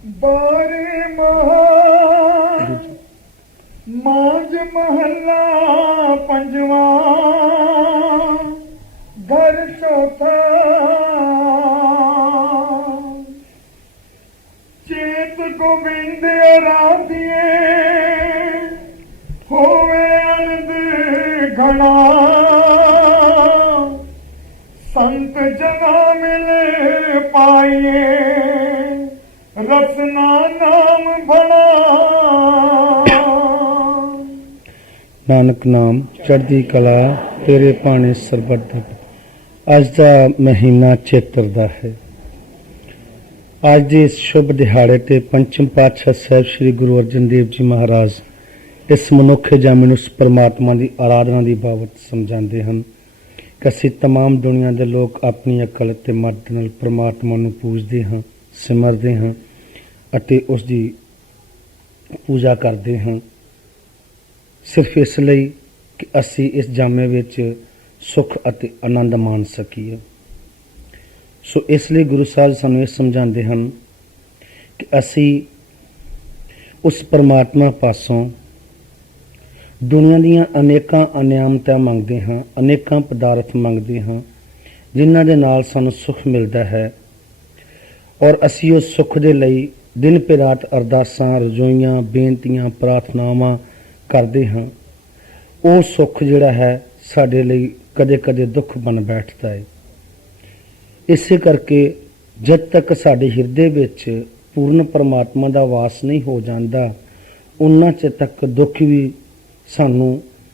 बारे मांझ महला पंजवा घर चौथा चेत गोविंद आराधिए होवे अर्द घना संत जना मिले पाइए रसना नाम बड़ा। नानक नाम चढ़दी कला तेरे पाने सरबत। अज का महीना चेत्र दा है। अज के इस शुभ दिहाड़े ते पंचम पातशाह साहब श्री गुरु अर्जन देव जी महाराज इस मनुखे ਜਾਂ मनुष्य परमात्मा की आराधना की बाबत समझाते हैं कि ਅਸੀਂ तमाम दुनिया के लोग अपनी अकल ते मदद नाल परमात्मा नूं पूजते हैं, सिमरते हैं ਅਤੇ ਉਸ ਦੀ पूजा करते हैं, सिर्फ इसलिए कि असी इस जामे विच सुख ਅਤੇ आनंद मान सकीए। सो इसलिए गुरु साहब सानूं ये समझाते हैं कि असी उस परमात्मा पासों दुनिया दीयां अनेकां अनियामतां मंगते हैं, अनेकां पदार्थ मंगते हैं जिन्हां दे नाल सानूं सुख मिलता है और असी उस सुख दे लई दिन पे रात अरदासां रजोइयां बेनतियां प्रार्थनावां करते हैं। वो सुख जिहड़ा है साडे लई कदे कदे दुख बन बैठता है। इसे करके जद तक साडे हिरदे विच पूर्ण परमात्मा दा वास नहीं हो जाता उन्ना चਿਰ तक दुख भी सानू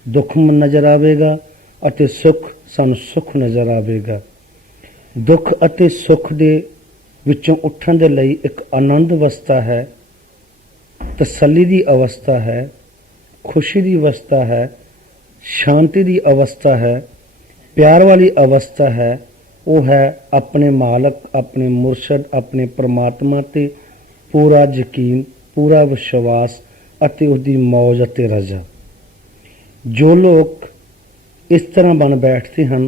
दुख नज़र आवेगा अते सुख सानू सुख नज़र आवेगा। दुख अते सुख दे विचों उठण दे लई एक आनंद अवस्था है, तसल्ली दी अवस्था है, खुशी दी अवस्था है, शांति दी अवस्था है, प्यार वाली अवस्था है। वो है अपने मालक, अपने मुर्शद, अपने परमात्मा ते पूरा यकीन, पूरा विश्वास अते उसदी मौज अते रजा। जो लोग इस तरह बन बैठते हैं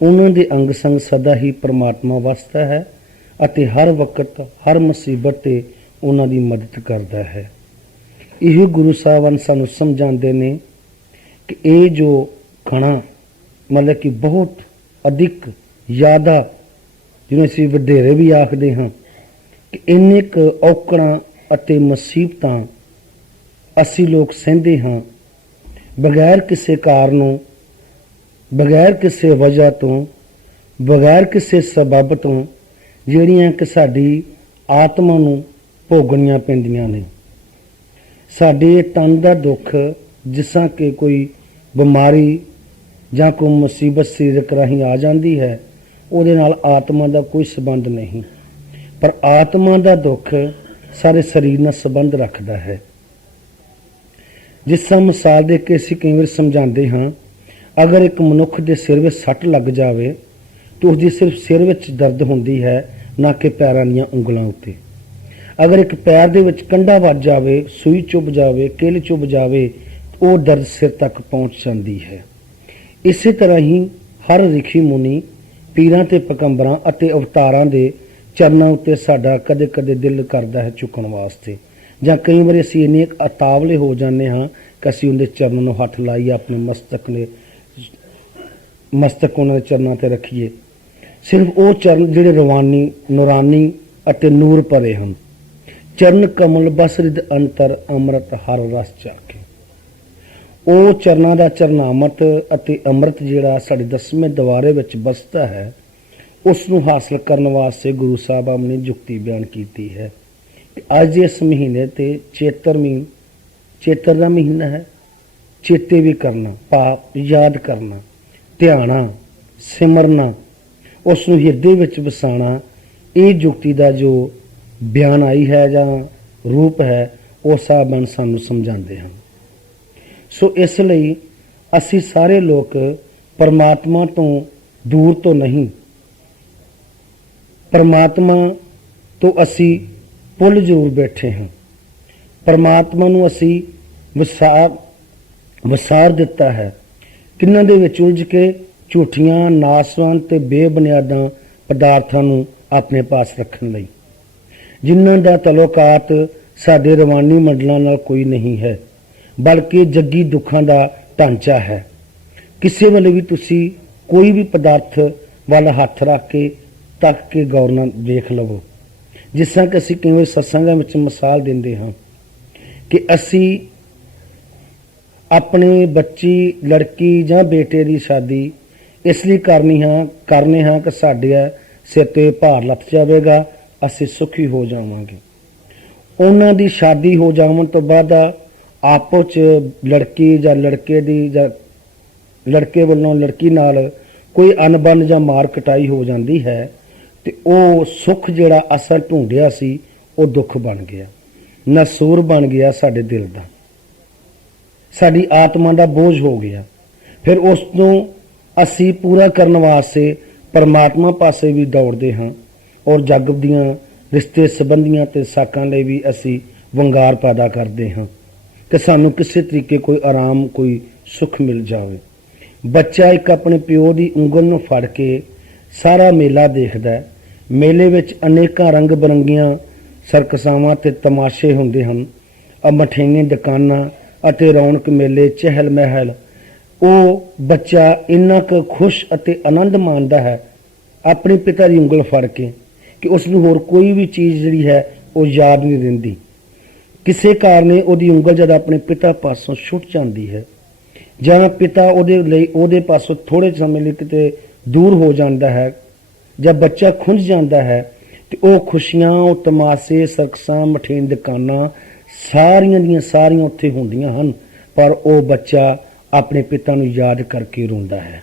उन्हों दे अंग संग सदा ही परमात्मा वसदा है अते हर वक्त हर मुसीबत ते उन्हां दी मदद करता है। यही गुरु साहब सानू समझाते ने कि ये जो कणा मतलब कि बहुत अधिक ज़्यादा जिन्हें असीं वधेरे भी आखते हैं कि इन्ने क औकड़ां अते मुसीबतां असी लोग सहंदे हाँ बगैर किसी कारणों, बगैर किसी वजह तो, बगैर किसी सबब तो ਜਿਹੜੀਆਂ कि साडी आत्मा नूं भोगणियां पैंदियां ने। साडे तन दा दुख जिसां कि कोई बीमारी जां कोई मुसीबत सरीरक राहीं आ जाती है उहदे नाल आत्मा दा कोई संबंध नहीं, पर आत्मा दा दुख सारे शरीर नाल संबंध रखता है। जिस तरह मिसाल दे के असीं कई बार समझाते हाँ, अगर एक मनुख दे सिर विच सੱਟ लग जाए तो उसकी सिर्फ सिर विच दर्द होंदी है, ना कि पैरों दीयां उंगलों उत्ते। अगर एक पैर दे विच कंडा वज जाए, सूई चुभ जाए, किल चुभ जाए तो वो दर्द सिर तक पहुँच जाती है। इसी तरह ही हर ऋषि मुनि पीरां ते पैगंबरां अते अवतारां दे चरनां उत्ते साडा कदे कदे दिल करदा है झुकण वास्ते, जां कई बार असीं इन्ने अतावले हो जाने हाँ कि असीं उनके चरणों नूं हथ लाइए, अपने मस्तक उन्हां दे चरनां ते रखीए। सिर्फ वो चरण जिहड़े रवानी नूरानी अते नूर भरे हैं। चरण कमल बस रिद अंतर अमृत हर रस चाखे। वो चरनां दा चरनामत अते अमृत जिहड़ा साडे 10वें दवारे विच बसदा है उसनूं हासिल करने वास्ते गुरु साहब ने जुक्ति बयान की है। अज इस महीने ते चेतर दा महीना है। चेते भी करना, पाप याद करना, ध्याना, सिमरना, उसनूं हिरदे विच वसाना, ये जुक्ति का जो बयान आई है जां रूप है वो साहब सानूं समझाते हैं। सो इसलिए असी सारे लोग परमात्मा तो दूर तो नहीं, परमात्मा तो असी पुल जरूर बैठे हैं। परमात्मा नूं असी वसार दिता है, किन्हां दे विच उलझ के झूठियां नासवान ते बेबुनियादां पदार्थां नूं अपने पास रखण लई। ਜਿਨ੍ਹਾਂ ਦਾ ਤਲੁਕਾਤ ਸਾਡੇ ਰਵਾਨੀ ਮੰਡਲਾਂ ਨਾਲ ਕੋਈ ਨਹੀਂ ਹੈ, ਬਲਕਿ ਜੱਗੀ ਦੁੱਖਾਂ ਦਾ ਢਾਂਚਾ ਹੈ। ਕਿਸੇ ਵੇਲੇ ਵੀ ਤੁਸੀਂ ਕੋਈ ਵੀ ਪਦਾਰਥ ਵੱਲ ਹੱਥ ਰੱਖ ਕੇ ਤੱਕ ਕੇ ਗੌਰ ਨਾਲ ਵੇਖ ਲਵੋ। ਜਿਸ ਤਰ੍ਹਾਂ ਕਿ ਅਸੀਂ ਕਈ ਵਾਰ ਸਤਸੰਗਾਂ ਵਿੱਚ ਮਿਸਾਲ ਦਿੰਦੇ ਹਾਂ ਕਿ ਅਸੀਂ ਆਪਣੇ ਬੱਚੀ, ਲੜਕੀ ਜਾਂ ਬੇਟੇ ਦੀ ਸ਼ਾਦੀ ਇਸ ਲਈ ਕਰਨੇ ਹਾਂ ਕਿ ਸਾਡੇ ਸਿਰ ਤੇ ਭਾਰ ਲੱਥ ਜਾਵੇਗਾ, ਅਸੀਂ ਸੁਖੀ ਹੋ ਜਾਵਾਂਗੇ। ਉਹਨਾਂ ਦੀ ਸ਼ਾਦੀ ਹੋ ਜਾਣ ਤੋਂ ਬਾਅਦ ਆਪੋ 'ਚ ਲੜਕੀ ਜਾਂ ਲੜਕੇ ਦੀ ਜਾਂ ਲੜਕੇ ਵੱਲੋਂ ਲੜਕੀ ਨਾਲ ਕੋਈ ਅਣਬਣ ਜਾਂ ਮਾਰ ਕਟਾਈ ਹੋ ਜਾਂਦੀ ਹੈ ਤੇ ਉਹ ਸੁੱਖ ਜਿਹੜਾ ਅਸਲ ਢੂੰਡਿਆ ਸੀ ਉਹ ਦੁੱਖ ਬਣ ਗਿਆ, ਨਸੂਰ ਬਣ ਗਿਆ ਸਾਡੇ ਦਿਲ ਦਾ, ਸਾਡੀ ਆਤਮਾ ਦਾ ਬੋਝ ਹੋ ਗਿਆ। ਫਿਰ ਉਸ ਨੂੰ ਅਸੀਂ ਪੂਰਾ ਕਰਨ ਵਾਸਤੇ ਪਰਮਾਤਮਾ ਪਾਸੇ ਵੀ ਦੌੜਦੇ ਹਾਂ ਔਰ ਜੱਗ ਦੀਆਂ ਰਿਸ਼ਤੇ ਸੰਬੰਧੀਆਂ ਤੇ ਸਾਕਾਂ ਲਈ ਵੀ ਅਸੀਂ ਵੰਗਾਰ ਪੈਦਾ ਕਰਦੇ ਹਾਂ ਕਿ ਸਾਨੂੰ ਕਿਸੇ ਤਰੀਕੇ ਕੋਈ ਆਰਾਮ, ਕੋਈ ਸੁੱਖ ਮਿਲ ਜਾਵੇ। ਬੱਚਾ ਇੱਕ ਆਪਣੇ ਪਿਓ ਦੀ ਉਂਗਲ ਨੂੰ ਫੜ ਕੇ ਸਾਰਾ ਮੇਲਾ ਦੇਖਦਾ ਹੈ। ਮੇਲੇ ਵਿੱਚ ਅਨੇਕਾਂ ਰੰਗ ਬਰੰਗੀਆਂ ਸਰਕਸਾਵਾਂ ਤੇ ਤਮਾਸ਼ੇ ਹੁੰਦੇ ਹਨ, ਮਠਿਆਈਆਂ ਦੁਕਾਨਾਂ ਅਤੇ ਰੌਣਕ ਮੇਲੇ, ਚਹਿਲ ਮਹਿਲ। ਉਹ ਬੱਚਾ ਇੰਨਾ ਕੁ ਖੁਸ਼ ਅਤੇ ਆਨੰਦ ਮਾਣਦਾ ਹੈ ਆਪਣੇ ਪਿਤਾ ਦੀ ਉਂਗਲ ਫੜ ਕੇ ਕਿ ਉਸ ਨੂੰ ਹੋਰ ਕੋਈ ਵੀ ਚੀਜ਼ ਜਿਹੜੀ ਹੈ ਉਹ ਯਾਦ ਨਹੀਂ ਰਹਿੰਦੀ। ਕਿਸੇ ਕਾਰਨ ਉਹਦੀ ਉਂਗਲ ਜਦ ਆਪਣੇ ਪਿਤਾ ਪਾਸੋਂ ਛੁੱਟ ਜਾਂਦੀ ਹੈ ਜਾਂ ਪਿਤਾ ਉਹਦੇ ਪਾਸੋਂ ਥੋੜੇ ਸਮੇਂ ਲਈ ਕਿਤੇ ਦੂਰ ਹੋ ਜਾਂਦਾ ਹੈ ਜਾਂ ਬੱਚਾ ਖੁੰਝ ਜਾਂਦਾ ਹੈ ਤੇ ਉਹ ਖੁਸ਼ੀਆਂ, ਉਹ ਤਮਾਸ਼ੇ, ਸਰਕਸਾਂ, ਮਠਿਆਈ ਦੁਕਾਨਾਂ ਸਾਰੀਆਂ ਦੀਆਂ ਸਾਰੀਆਂ ਉੱਥੇ ਹੁੰਦੀਆਂ ਹਨ, ਪਰ ਉਹ ਬੱਚਾ ਆਪਣੇ ਪਿਤਾ ਨੂੰ ਯਾਦ ਕਰਕੇ ਰੋਂਦਾ ਹੈ।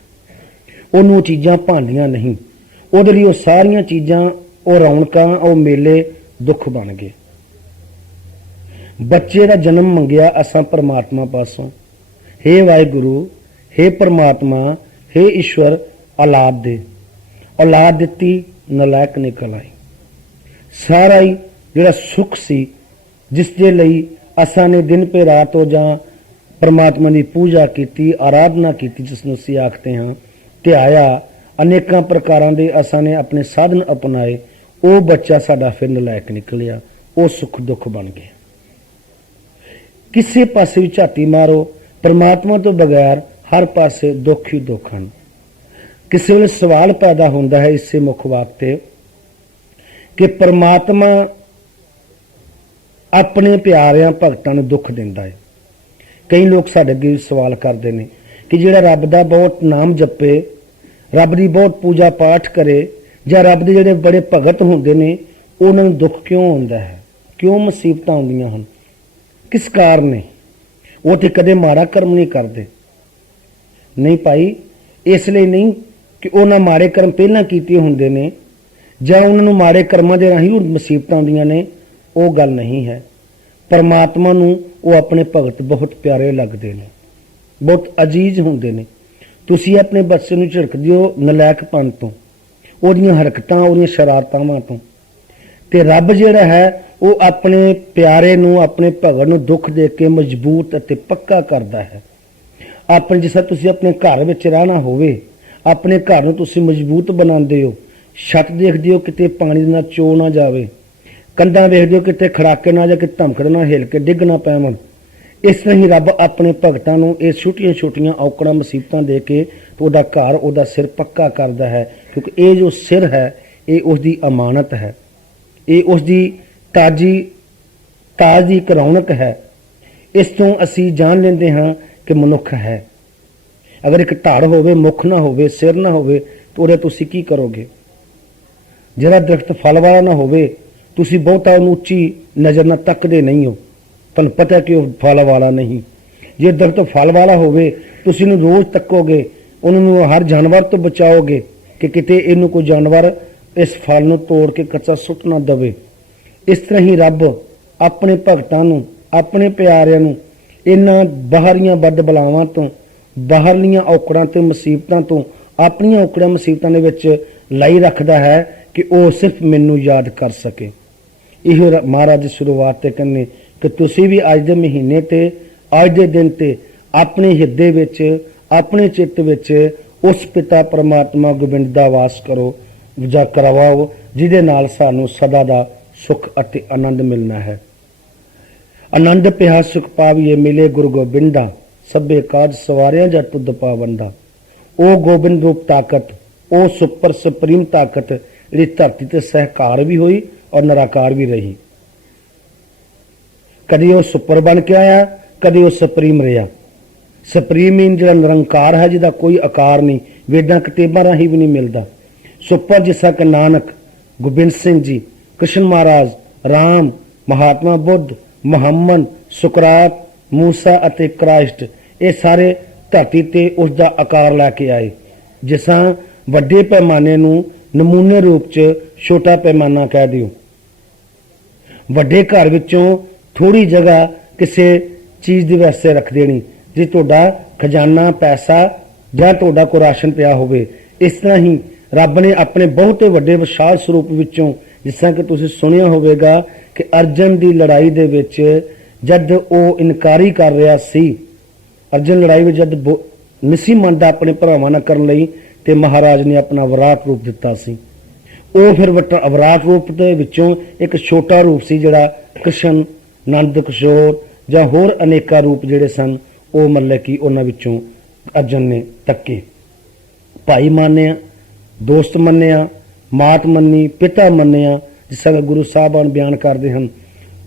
ਉਹਨੂੰ ਉਹ ਚੀਜ਼ਾਂ ਭਾਉਂਦੀਆਂ ਨਹੀਂ। ਉਹਦੇ ਲਈ ਉਹ ਸਾਰੀਆਂ ਚੀਜ਼ਾਂ, ਉਹ ਰੌਣਕਾਂ, ਉਹ ਮੇਲੇ ਦੁੱਖ ਬਣ ਗਏ। ਬੱਚੇ ਦਾ ਜਨਮ ਮੰਗਿਆ ਅਸਾਂ ਪਰਮਾਤਮਾ ਪਾਸੋਂ, ਹੇ ਵਾਹਿਗੁਰੂ, ਹੇ ਪਰਮਾਤਮਾ, ਹੇ ਈਸ਼ਵਰ, ਔਲਾਦ ਦੇ। ਔਲਾਦ ਦਿੱਤੀ, ਨਲਾਇਕ ਨਿਕਲ ਆਈ। ਸਾਰਾ ਹੀ ਜਿਹੜਾ ਸੁੱਖ ਸੀ ਜਿਸ ਦੇ ਲਈ ਅਸਾਂ ਨੇ ਦਿਨ ਪੇ ਰਾਤ ਹੋ ਜਾਂ ਪਰਮਾਤਮਾ ਦੀ ਪੂਜਾ ਕੀਤੀ, ਆਰਾਧਨਾ ਕੀਤੀ, ਜਿਸ ਨੂੰ ਅਸੀਂ ਆਖਦੇ ਹਾਂ, ਧਿਆਇਆ, ਅਨੇਕਾਂ ਪ੍ਰਕਾਰਾਂ ਦੇ ਅਸਾਂ ਨੇ ਆਪਣੇ ਸਾਧਨ ਅਪਣਾਏ, ਉਹ ਬੱਚਾ ਸਾਡਾ ਫਿਰ ਨਲਾਇਕ ਨਿਕਲਿਆ। ਉਹ ਸੁੱਖ ਦੁੱਖ ਬਣ ਗਿਆ। ਕਿਸੇ ਪਾਸੇ ਵੀ ਝਾਤੀ ਮਾਰੋ, ਪਰਮਾਤਮਾ ਤੋਂ ਬਗੈਰ ਹਰ ਪਾਸੇ ਦੁੱਖ ਹੀ ਦੁੱਖ ਹਨ। ਕਿਸੇ ਵੇਲੇ ਸਵਾਲ ਪੈਦਾ ਹੁੰਦਾ ਹੈ ਇਸੇ ਮੁੱਖ ਵਾਕ ਤੇ ਕਿ ਪਰਮਾਤਮਾ ਆਪਣੇ ਪਿਆਰਿਆਂ ਭਗਤਾਂ ਨੂੰ ਦੁੱਖ ਦਿੰਦਾ ਹੈ। ਕਈ ਲੋਕ ਸਾਡੇ ਅੱਗੇ ਸਵਾਲ ਕਰਦੇ ਨੇ ਕਿ ਜਿਹੜਾ ਰੱਬ ਦਾ ਬਹੁਤ ਨਾਮ ਜਪੇ, ਰੱਬ ਦੀ ਬਹੁਤ ਪੂਜਾ ਪਾਠ ਕਰੇ ਜਾਂ ਰੱਬ ਦੇ ਜਿਹੜੇ ਬੜੇ ਭਗਤ ਹੁੰਦੇ ਨੇ ਉਹਨਾਂ ਨੂੰ ਦੁੱਖ ਕਿਉਂ ਆਉਂਦਾ ਹੈ, ਕਿਉਂ ਮੁਸੀਬਤਾਂ ਆਉਂਦੀਆਂ ਹਨ, ਕਿਸ ਕਾਰਨ ਨੇ? ਉਹ ਤੇ ਕਦੇ ਮਾੜਾ ਕਰਮ ਨਹੀਂ ਕਰਦੇ। ਨਹੀਂ ਭਾਈ, ਇਸ ਲਈ ਨਹੀਂ ਕਿ ਉਹਨਾਂ ਮਾੜੇ ਕਰਮ ਪਹਿਲਾਂ ਕੀਤੇ ਹੁੰਦੇ ਨੇ ਜਾਂ ਉਹਨਾਂ ਨੂੰ ਮਾੜੇ ਕਰਮਾਂ ਦੇ ਰਾਹੀਂ ਉਹ ਮੁਸੀਬਤਾਂ ਆਉਂਦੀਆਂ ਨੇ, ਉਹ ਗੱਲ ਨਹੀਂ ਹੈ। ਪਰਮਾਤਮਾ ਨੂੰ ਉਹ ਆਪਣੇ ਭਗਤ ਬਹੁਤ ਪਿਆਰੇ ਲੱਗਦੇ ਨੇ, ਬਹੁਤ ਅਜੀਜ਼ ਹੁੰਦੇ ਨੇ। ਤੁਸੀਂ ਆਪਣੇ ਬੱਚੇ ਨੂੰ ਝਿੜਕਦੇ ਹੋ ਨਲਾਇਕਪਨ ਤੋਂ, ਉਹਦੀਆਂ ਹਰਕਤਾਂ, ਉਹਦੀਆਂ ਸ਼ਰਾਰਤਾਂ ਤੋਂ, ਤੇ ਰੱਬ ਜਿਹੜਾ ਹੈ ਉਹ ਆਪਣੇ ਪਿਆਰੇ ਨੂੰ, ਆਪਣੇ ਭਗਤ ਨੂੰ ਦੁੱਖ ਦੇ ਕੇ ਮਜ਼ਬੂਤ ਅਤੇ ਪੱਕਾ ਕਰਦਾ ਹੈ। ਆਪਣੇ ਜਿਸ ਤਰ੍ਹਾਂ ਤੁਸੀਂ ਆਪਣੇ ਘਰ ਵਿੱਚ ਰਹਿਣਾ ਹੋਵੇ, ਆਪਣੇ ਘਰ ਨੂੰ ਤੁਸੀਂ ਮਜ਼ਬੂਤ ਬਣਾਉਂਦੇ ਹੋ, ਛੱਤ ਦੇਖਦੇ ਹੋ ਕਿਤੇ ਪਾਣੀ ਨਾਲ ਚੋ ਨਾ ਜਾਵੇ, ਕੰਧਾਂ ਵੇਖਦੇ ਹੋ ਕਿਤੇ ਖੜਾਕੇ ਨਾ ਜਾਂ ਕਿ ਧਮਕੜ ਨਾ ਹਿੱਲ ਕੇ ਡਿੱਗ ਨਾ ਪੈਵਣ। ਇਸ ਤਰ੍ਹਾਂ ਹੀ ਰੱਬ ਆਪਣੇ ਭਗਤਾਂ ਨੂੰ ਇਹ ਛੋਟੀਆਂ ਛੋਟੀਆਂ ਔਕੜਾਂ ਮੁਸੀਬਤਾਂ ਦੇ ਕੇ ਉਹਦਾ ਘਰ, ਉਹਦਾ ਸਿਰ ਪੱਕਾ ਕਰਦਾ ਹੈ, ਕਿਉਂਕਿ ਇਹ ਜੋ ਸਿਰ ਹੈ ਇਹ ਉਸ ਦੀ ਅਮਾਨਤ ਹੈ, ਇਹ ਉਸ ਦੀ ਤਾਜ ਦੀ ਇੱਕ ਰੌਣਕ ਹੈ। ਇਸ ਤੋਂ ਅਸੀਂ ਜਾਣ ਲੈਂਦੇ ਹਾਂ ਕਿ ਮਨੁੱਖ ਹੈ। ਅਗਰ ਇੱਕ ਧੜ ਹੋਵੇ, ਮੁੱਖ ਨਾ ਹੋਵੇ, ਸਿਰ ਨਾ ਹੋਵੇ ਤਾਂ ਉਹਦੇ ਤੁਸੀਂ ਕੀ ਕਰੋਗੇ? ਜਿਹੜਾ ਦਰਖਤ ਫਲ ਵਾਲਾ ਨਾ ਹੋਵੇ, ਤੁਸੀਂ ਬਹੁਤਾ ਉਹਨੂੰ ਉੱਚੀ ਨਜ਼ਰ ਨਾਲ ਤੱਕਦੇ ਨਹੀਂ ਹੋ, ਤੁਹਾਨੂੰ ਪਤਾ ਕਿ ਉਹ ਫਲ ਵਾਲਾ ਨਹੀਂ। ਜੇ ਦਰਖਤ ਫਲ ਵਾਲਾ ਹੋਵੇ, ਤੁਸੀਂ ਉਹਨੂੰ ਰੋਜ਼ ਤੱਕੋਗੇ, ਉਹਨਾਂ ਨੂੰ ਹਰ ਜਾਨਵਰ ਤੋਂ ਬਚਾਓਗੇ ਕਿ ਕਿਤੇ ਇਹਨੂੰ ਕੋਈ ਜਾਨਵਰ ਇਸ ਫਲ ਨੂੰ ਤੋੜ ਕੇ ਕੱਚਾ ਸੁੱਟ ਨਾ ਦੇਵੇ। ਇਸ ਤਰ੍ਹਾਂ ਹੀ ਰੱਬ ਆਪਣੇ ਭਗਤਾਂ ਨੂੰ, ਆਪਣੇ ਪਿਆਰਿਆਂ ਨੂੰ ਇਹਨਾਂ ਬਾਹਰੀਆਂ ਬਦ ਬਲਾਵਾਂ ਤੋਂ, ਬਾਹਰਲੀਆਂ ਔਕੜਾਂ ਤੇ ਮੁਸੀਬਤਾਂ ਤੋਂ, ਆਪਣੀਆਂ ਔਕੜਾਂ ਮੁਸੀਬਤਾਂ ਦੇ ਵਿੱਚ ਲਾਈ ਰੱਖਦਾ ਹੈ ਕਿ ਉਹ ਸਿਰਫ ਮੈਨੂੰ ਯਾਦ ਕਰ ਸਕੇ। ਇਹੋ ਮਹਾਰਾਜ ਸ਼ੁਰੂਆਤ ਤੇ ਕਹਿੰਦੇ ਕਿ ਤੁਸੀਂ ਵੀ ਅੱਜ ਦੇ ਮਹੀਨੇ ਤੇ, ਅੱਜ ਦੇ ਦਿਨ ਤੇ ਆਪਣੇ ਹਿਰਦੇ ਵਿੱਚ, ਆਪਣੇ ਚਿੱਤ ਵਿੱਚ ਉਸ ਪਿਤਾ ਪਰਮਾਤਮਾ ਗੋਬਿੰਦ ਦਾ ਵਾਸ ਕਰੋ ਜਾਂ ਕਰਵਾਓ, ਜਿਹਦੇ ਨਾਲ ਸਾਨੂੰ ਸਦਾ ਦਾ सुख अते आनंद मिलना है। आनंद पिहा सुख पाविए मिले गुरु गोबिंदा, सभे काज सवारिया जा तुद पावंदा। ओ गोबिंद रूप ताकत, ओ सुपर सुप्रीम ताकत जी धरती ते सहकार भी हुई और निराकार भी रही। कदी वो सुपर बन के आया, कदी वो सुप्रीम रहा। सुप्रीम मीन जो निरंकार है, जिसका कोई आकार नहीं, वेदां किताबां राही भी नहीं मिलता। सुपर जिसा कि नानक, गोबिंद सिंह जी, कृष्ण महाराज, राम, महात्मा बुद्ध, मुहम्मद, सुकरात, मूसा अते क्राइस्ट, ये सारे धरती ते उसका आकार लैके आए। जिसा वड्डे पैमाने नूं नमूने रूप च छोटा पैमाना कह दिओ। वड्डे घर विचों थोड़ी जगह किसी चीज़ दी वास्ते रख देनी, जे तुहाडा खजाना पैसा जां तुहाडा कोई राशन पिया होवे। इस तरह ही रब ने अपने बहुते वड्डे विशाल स्वरूप विचों, जिस तरह कि तुसीं सुनिया होवेगा कि अर्जन दी लड़ाई दे विच जद वो इनकारी कर रहा सी, अर्जन लड़ाई में जद नहीं मनता अपने भरावां नाल करन लई, ते महाराज ने अपना विराट रूप दिता सी। वो फिर विराट रूप दे विचों एक छोटा रूप सी जिहड़ा कृष्ण, नंद किशोर जां होर अनेका रूप जिहड़े सन, वो मतलब कि उन्हां विचों अर्जन ने तके। भाई मानिया, दोस्त मन्निया, मात मन्नी, पिता मन्निया। जिस तरह गुरु साहबान बयान करते हैं,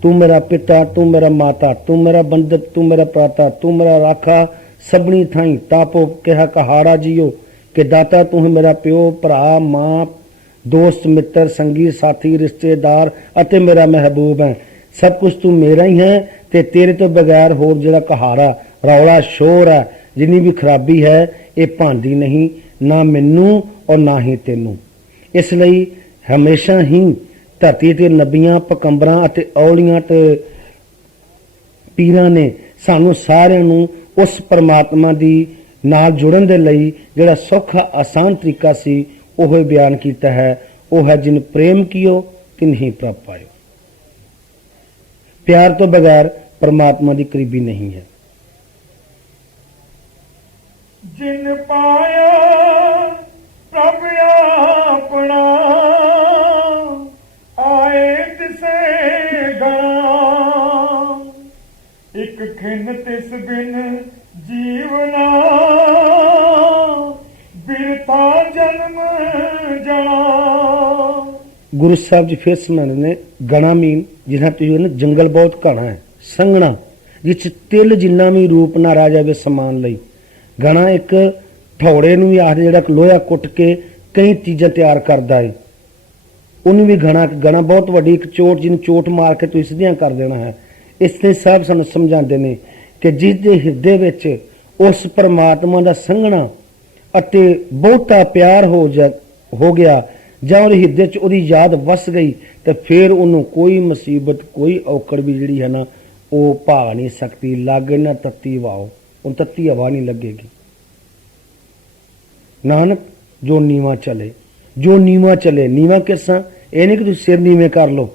तू मेरा पिता, तू मेरा माता, तू मेरा बंदक, तू मेरा प्राता, तू मेरा राखा, सबनी थाई तापो कहा कहाड़ा जियो, कि दाता तू मेरा प्यो, भरा, मां, दोस्त, मित्र, संगी, साथी, रिश्तेदार अते मेरा महबूब है। सब कुछ तू मेरा ही है, ते तेरे तो बगैर होर जिहड़ा कहाड़ा, रौला, शोर है, जिन्नी भी खराबी है, ये भांदी नहीं, ना मैनू और ना ही तेनू। इसलिए हमेशा ही धरती ते नबियां, पकंबरां अते औलियां ते पीरां ने सानू सारिआं नू उस परमात्मा दी नाल जुड़न दे लई जिहड़ा सौखा आसान तरीका सी, ओह बयान कीता है। ओह है जिन प्रेम कियो तिन ही प्रभ पायो। प्यार तो बगैर परमात्मा की करीबी नहीं है। जिन पाया प्रभ अपना, आए तिसे गणा, एक खिन तिस बिन जीवना, बिरथा जन्म जना। गुरु साहब जी फिर समझाते ने गणा मीन जिन्हें जंगल बहुत घना है, संगना जिस तिल जिन्ना भी रूप ना रह जाए समान लई। गणा एक ठौड़े नूं भी आखदे जिहड़ा लोहा कुट के कई चीज़ां तैयार करता है, उन्होंने भी गणा बहुत वड्डी एक चोट, जिन्हें चोट मार के तुसीं सीधियां कर देना है। इसलिए साहब सानूं समझाते हैं कि जिस दे हिरदे विच उस परमात्मा का संघना अते बहुता प्यार हो गया, जां उहदे हिरदे च उहदी याद वस गई, तो फिर उन्होंने कोई मुसीबत, कोई औकड़ भी जिहड़ी है ना, वो भा नहीं सकती। लागे ना तत्ती वाओ, उन तत्ती हवा नहीं लगेगी। नानक जो नीवा चले, जो नीवा चले। नीवा किसा ये नहीं कि तुम सिर नीवे कर लो,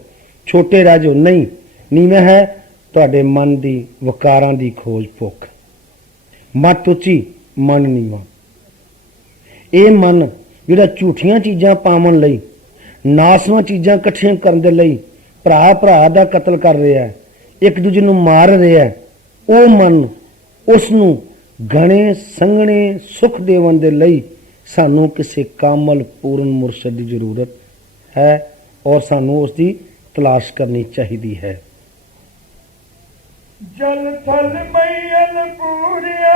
छोटे रह जाओ, नहीं। नीवा है तुहाडे मन की वकारां की खोज भुख। मत उची, मन नीवा। ये मन जिहड़ा झूठियां चीज़ां पावन लई, नासवां चीज़ां इकट्ठियां करन दे लई भरा भरा दा कतल कर रहा है, एक दूजे नूं मार रहा है, वो मन उसनूं घने संघने सुख देवन दे लई सानू किसी कामल पूर्ण मुर्शद की जरूरत है, और सानू उसकी तलाश करनी चाहिए है। जल थल मैयल पूरिया,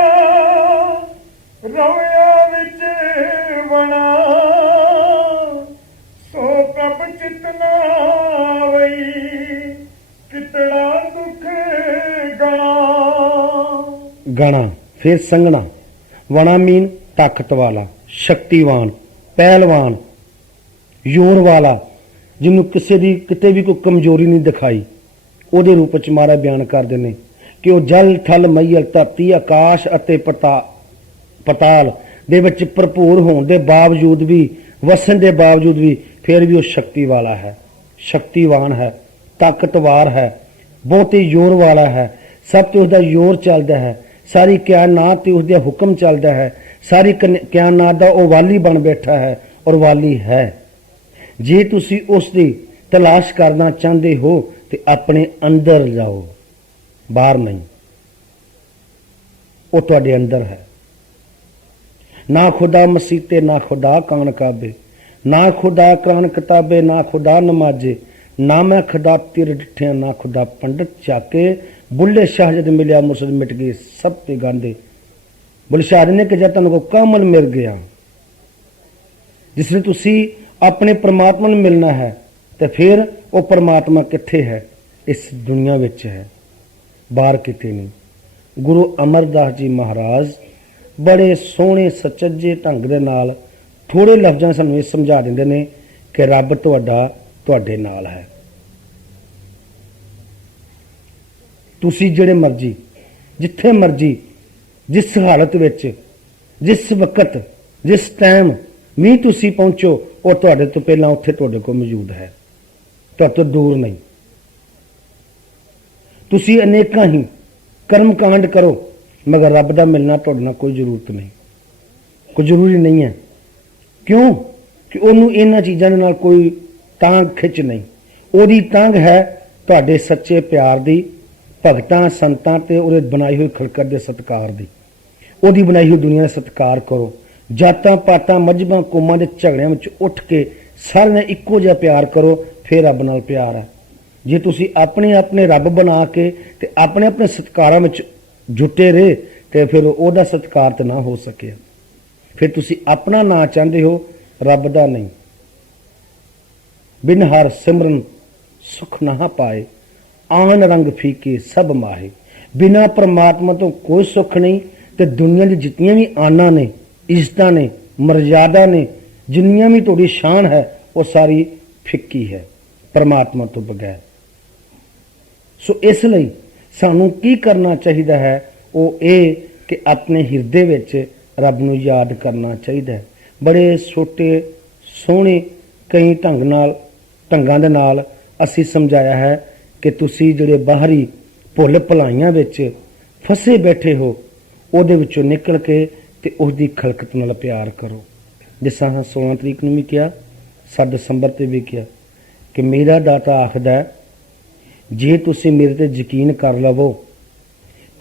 रवया विच बना, सो प्रभ चितना वई, कितड़ा दुख गणा। गणा फिर संगना। वणा मीन ताकत वाला, शक्तिवान, पहलवान, जोर वाला, जिन्हों किसी की किते भी कोई कमजोरी नहीं दिखाई, ਉਹਦੇ रूप च महाराज बयान करते हैं कि वह जल थल मैयल धरती आकाश अते पताल दे विच भरपूर होने के बावजूद भी, वसन के बावजूद भी, फिर भी वह शक्ति वाला है, शक्तिवान है, ताकतवार है, बहुत ही जोर वाला है। सब तो उसका जोर चलता है, सारी कायनात ते उसका हुक्म चलता है, सारी कायनात का वह वाली बन बैठा है और वाली है। जे तुसी उसकी तलाश करना चाहते हो तो अपने अंदर जाओ, बाहर नहीं। वो तुहाडे अंदर है। ना खुदा मसीते, ना खुदा कान काबे, ना खुदा कुरान किताबे, ना खुदा नमाजे, ना मैं खुदा तिर डिठिया, ना खुदा पंडित चाके, बुल्ले शाह जद मिलिया मुसलिम मिट गए सब ते गांधे। बुल्ले शाह ने कि जब तुहानू कामल मिल गया, जिसने तुसी अपने परमात्मा नूं मिलना है, तो फिर वो परमात्मा कित्थे है? इस दुनिया विच है, बाहर किते नहीं। गुरु अमरदास जी महाराज बड़े सोहने सचज्जे ढंग दे नाल थोड़े लफ्ज़ां सानूं ये समझा दिंदे ने कि रब तुहाडा तुहाडे नाल है। तुसी जिहड़े मर्जी, जिथे मर्जी, जिस हालत विच, जिस वक्त, जिस टाइम भी तुसी पहुंचो, वो तुहाडे तो पहला उत्थे तुहाडे कोल मौजूद है, तुहाडे तो दूर नहीं। तुसी अनेकां ही कर्म कांड करो, मगर रब दा मिलना तुहाडे नाल कोई जरूरत नहीं, कोई जरूरी नहीं है। क्यों? कि उन्होंने इन्हां चीज़ां दे नाल कोई तांग खिच नहीं। ओदी तांग है तुहाडे सच्चे प्यार दी, भगतां संतां ते उहदे बनाई हुई खलकत दे सत्कार दी। ओदी बनाई हुई दुनिया दा सत्कार करो। जातां पातां मजहबां कौमां दे झगड़ियां विच उठ के सारिआं नाल इक्को जिहा प्यार करो, फिर रब नाल प्यार है। जे तुसी अपने अपने रब बना के ते अपने अपने सत्कारां विच जुटे रहे, तो फिर ओहदा सत्कार तो ना हो सके। फिर तुसी अपना ना चाहते हो, रब दा नहीं। बिन हर सिमरन सुख ना पाए, आन रंग फीके सब माहे। बिना परमात्मा तो कोई सुख नहीं। तो दुनिया की जितनियां भी आना ने, इज्जत ने, मर्यादा ने, जिन्नियां भी तुहाडी शान है, वो सारी फिक्की है परमात्मा तो बगैर। सो इसलिए सानू की करना चाहिए है, वो ये कि अपने हिरदे विच रब नूं याद करना चाहिए। बड़े छोटे सोहने कई ढंगां दे नाल असीं समझाया है कि तुसी जिहड़े बाहरी भुल भुलाइयां विच फसे बैठे हो, ਉਹਦੇ ਵਿੱਚੋਂ निकल के ते उसकी खलकत नाल प्यार करो। जिस तरह 16 तरीक नूं भी किया, 7 दसंबर ते भी किया कि मेरा दाता आखदा जे तुसी मेरे ते यकीन कर लवो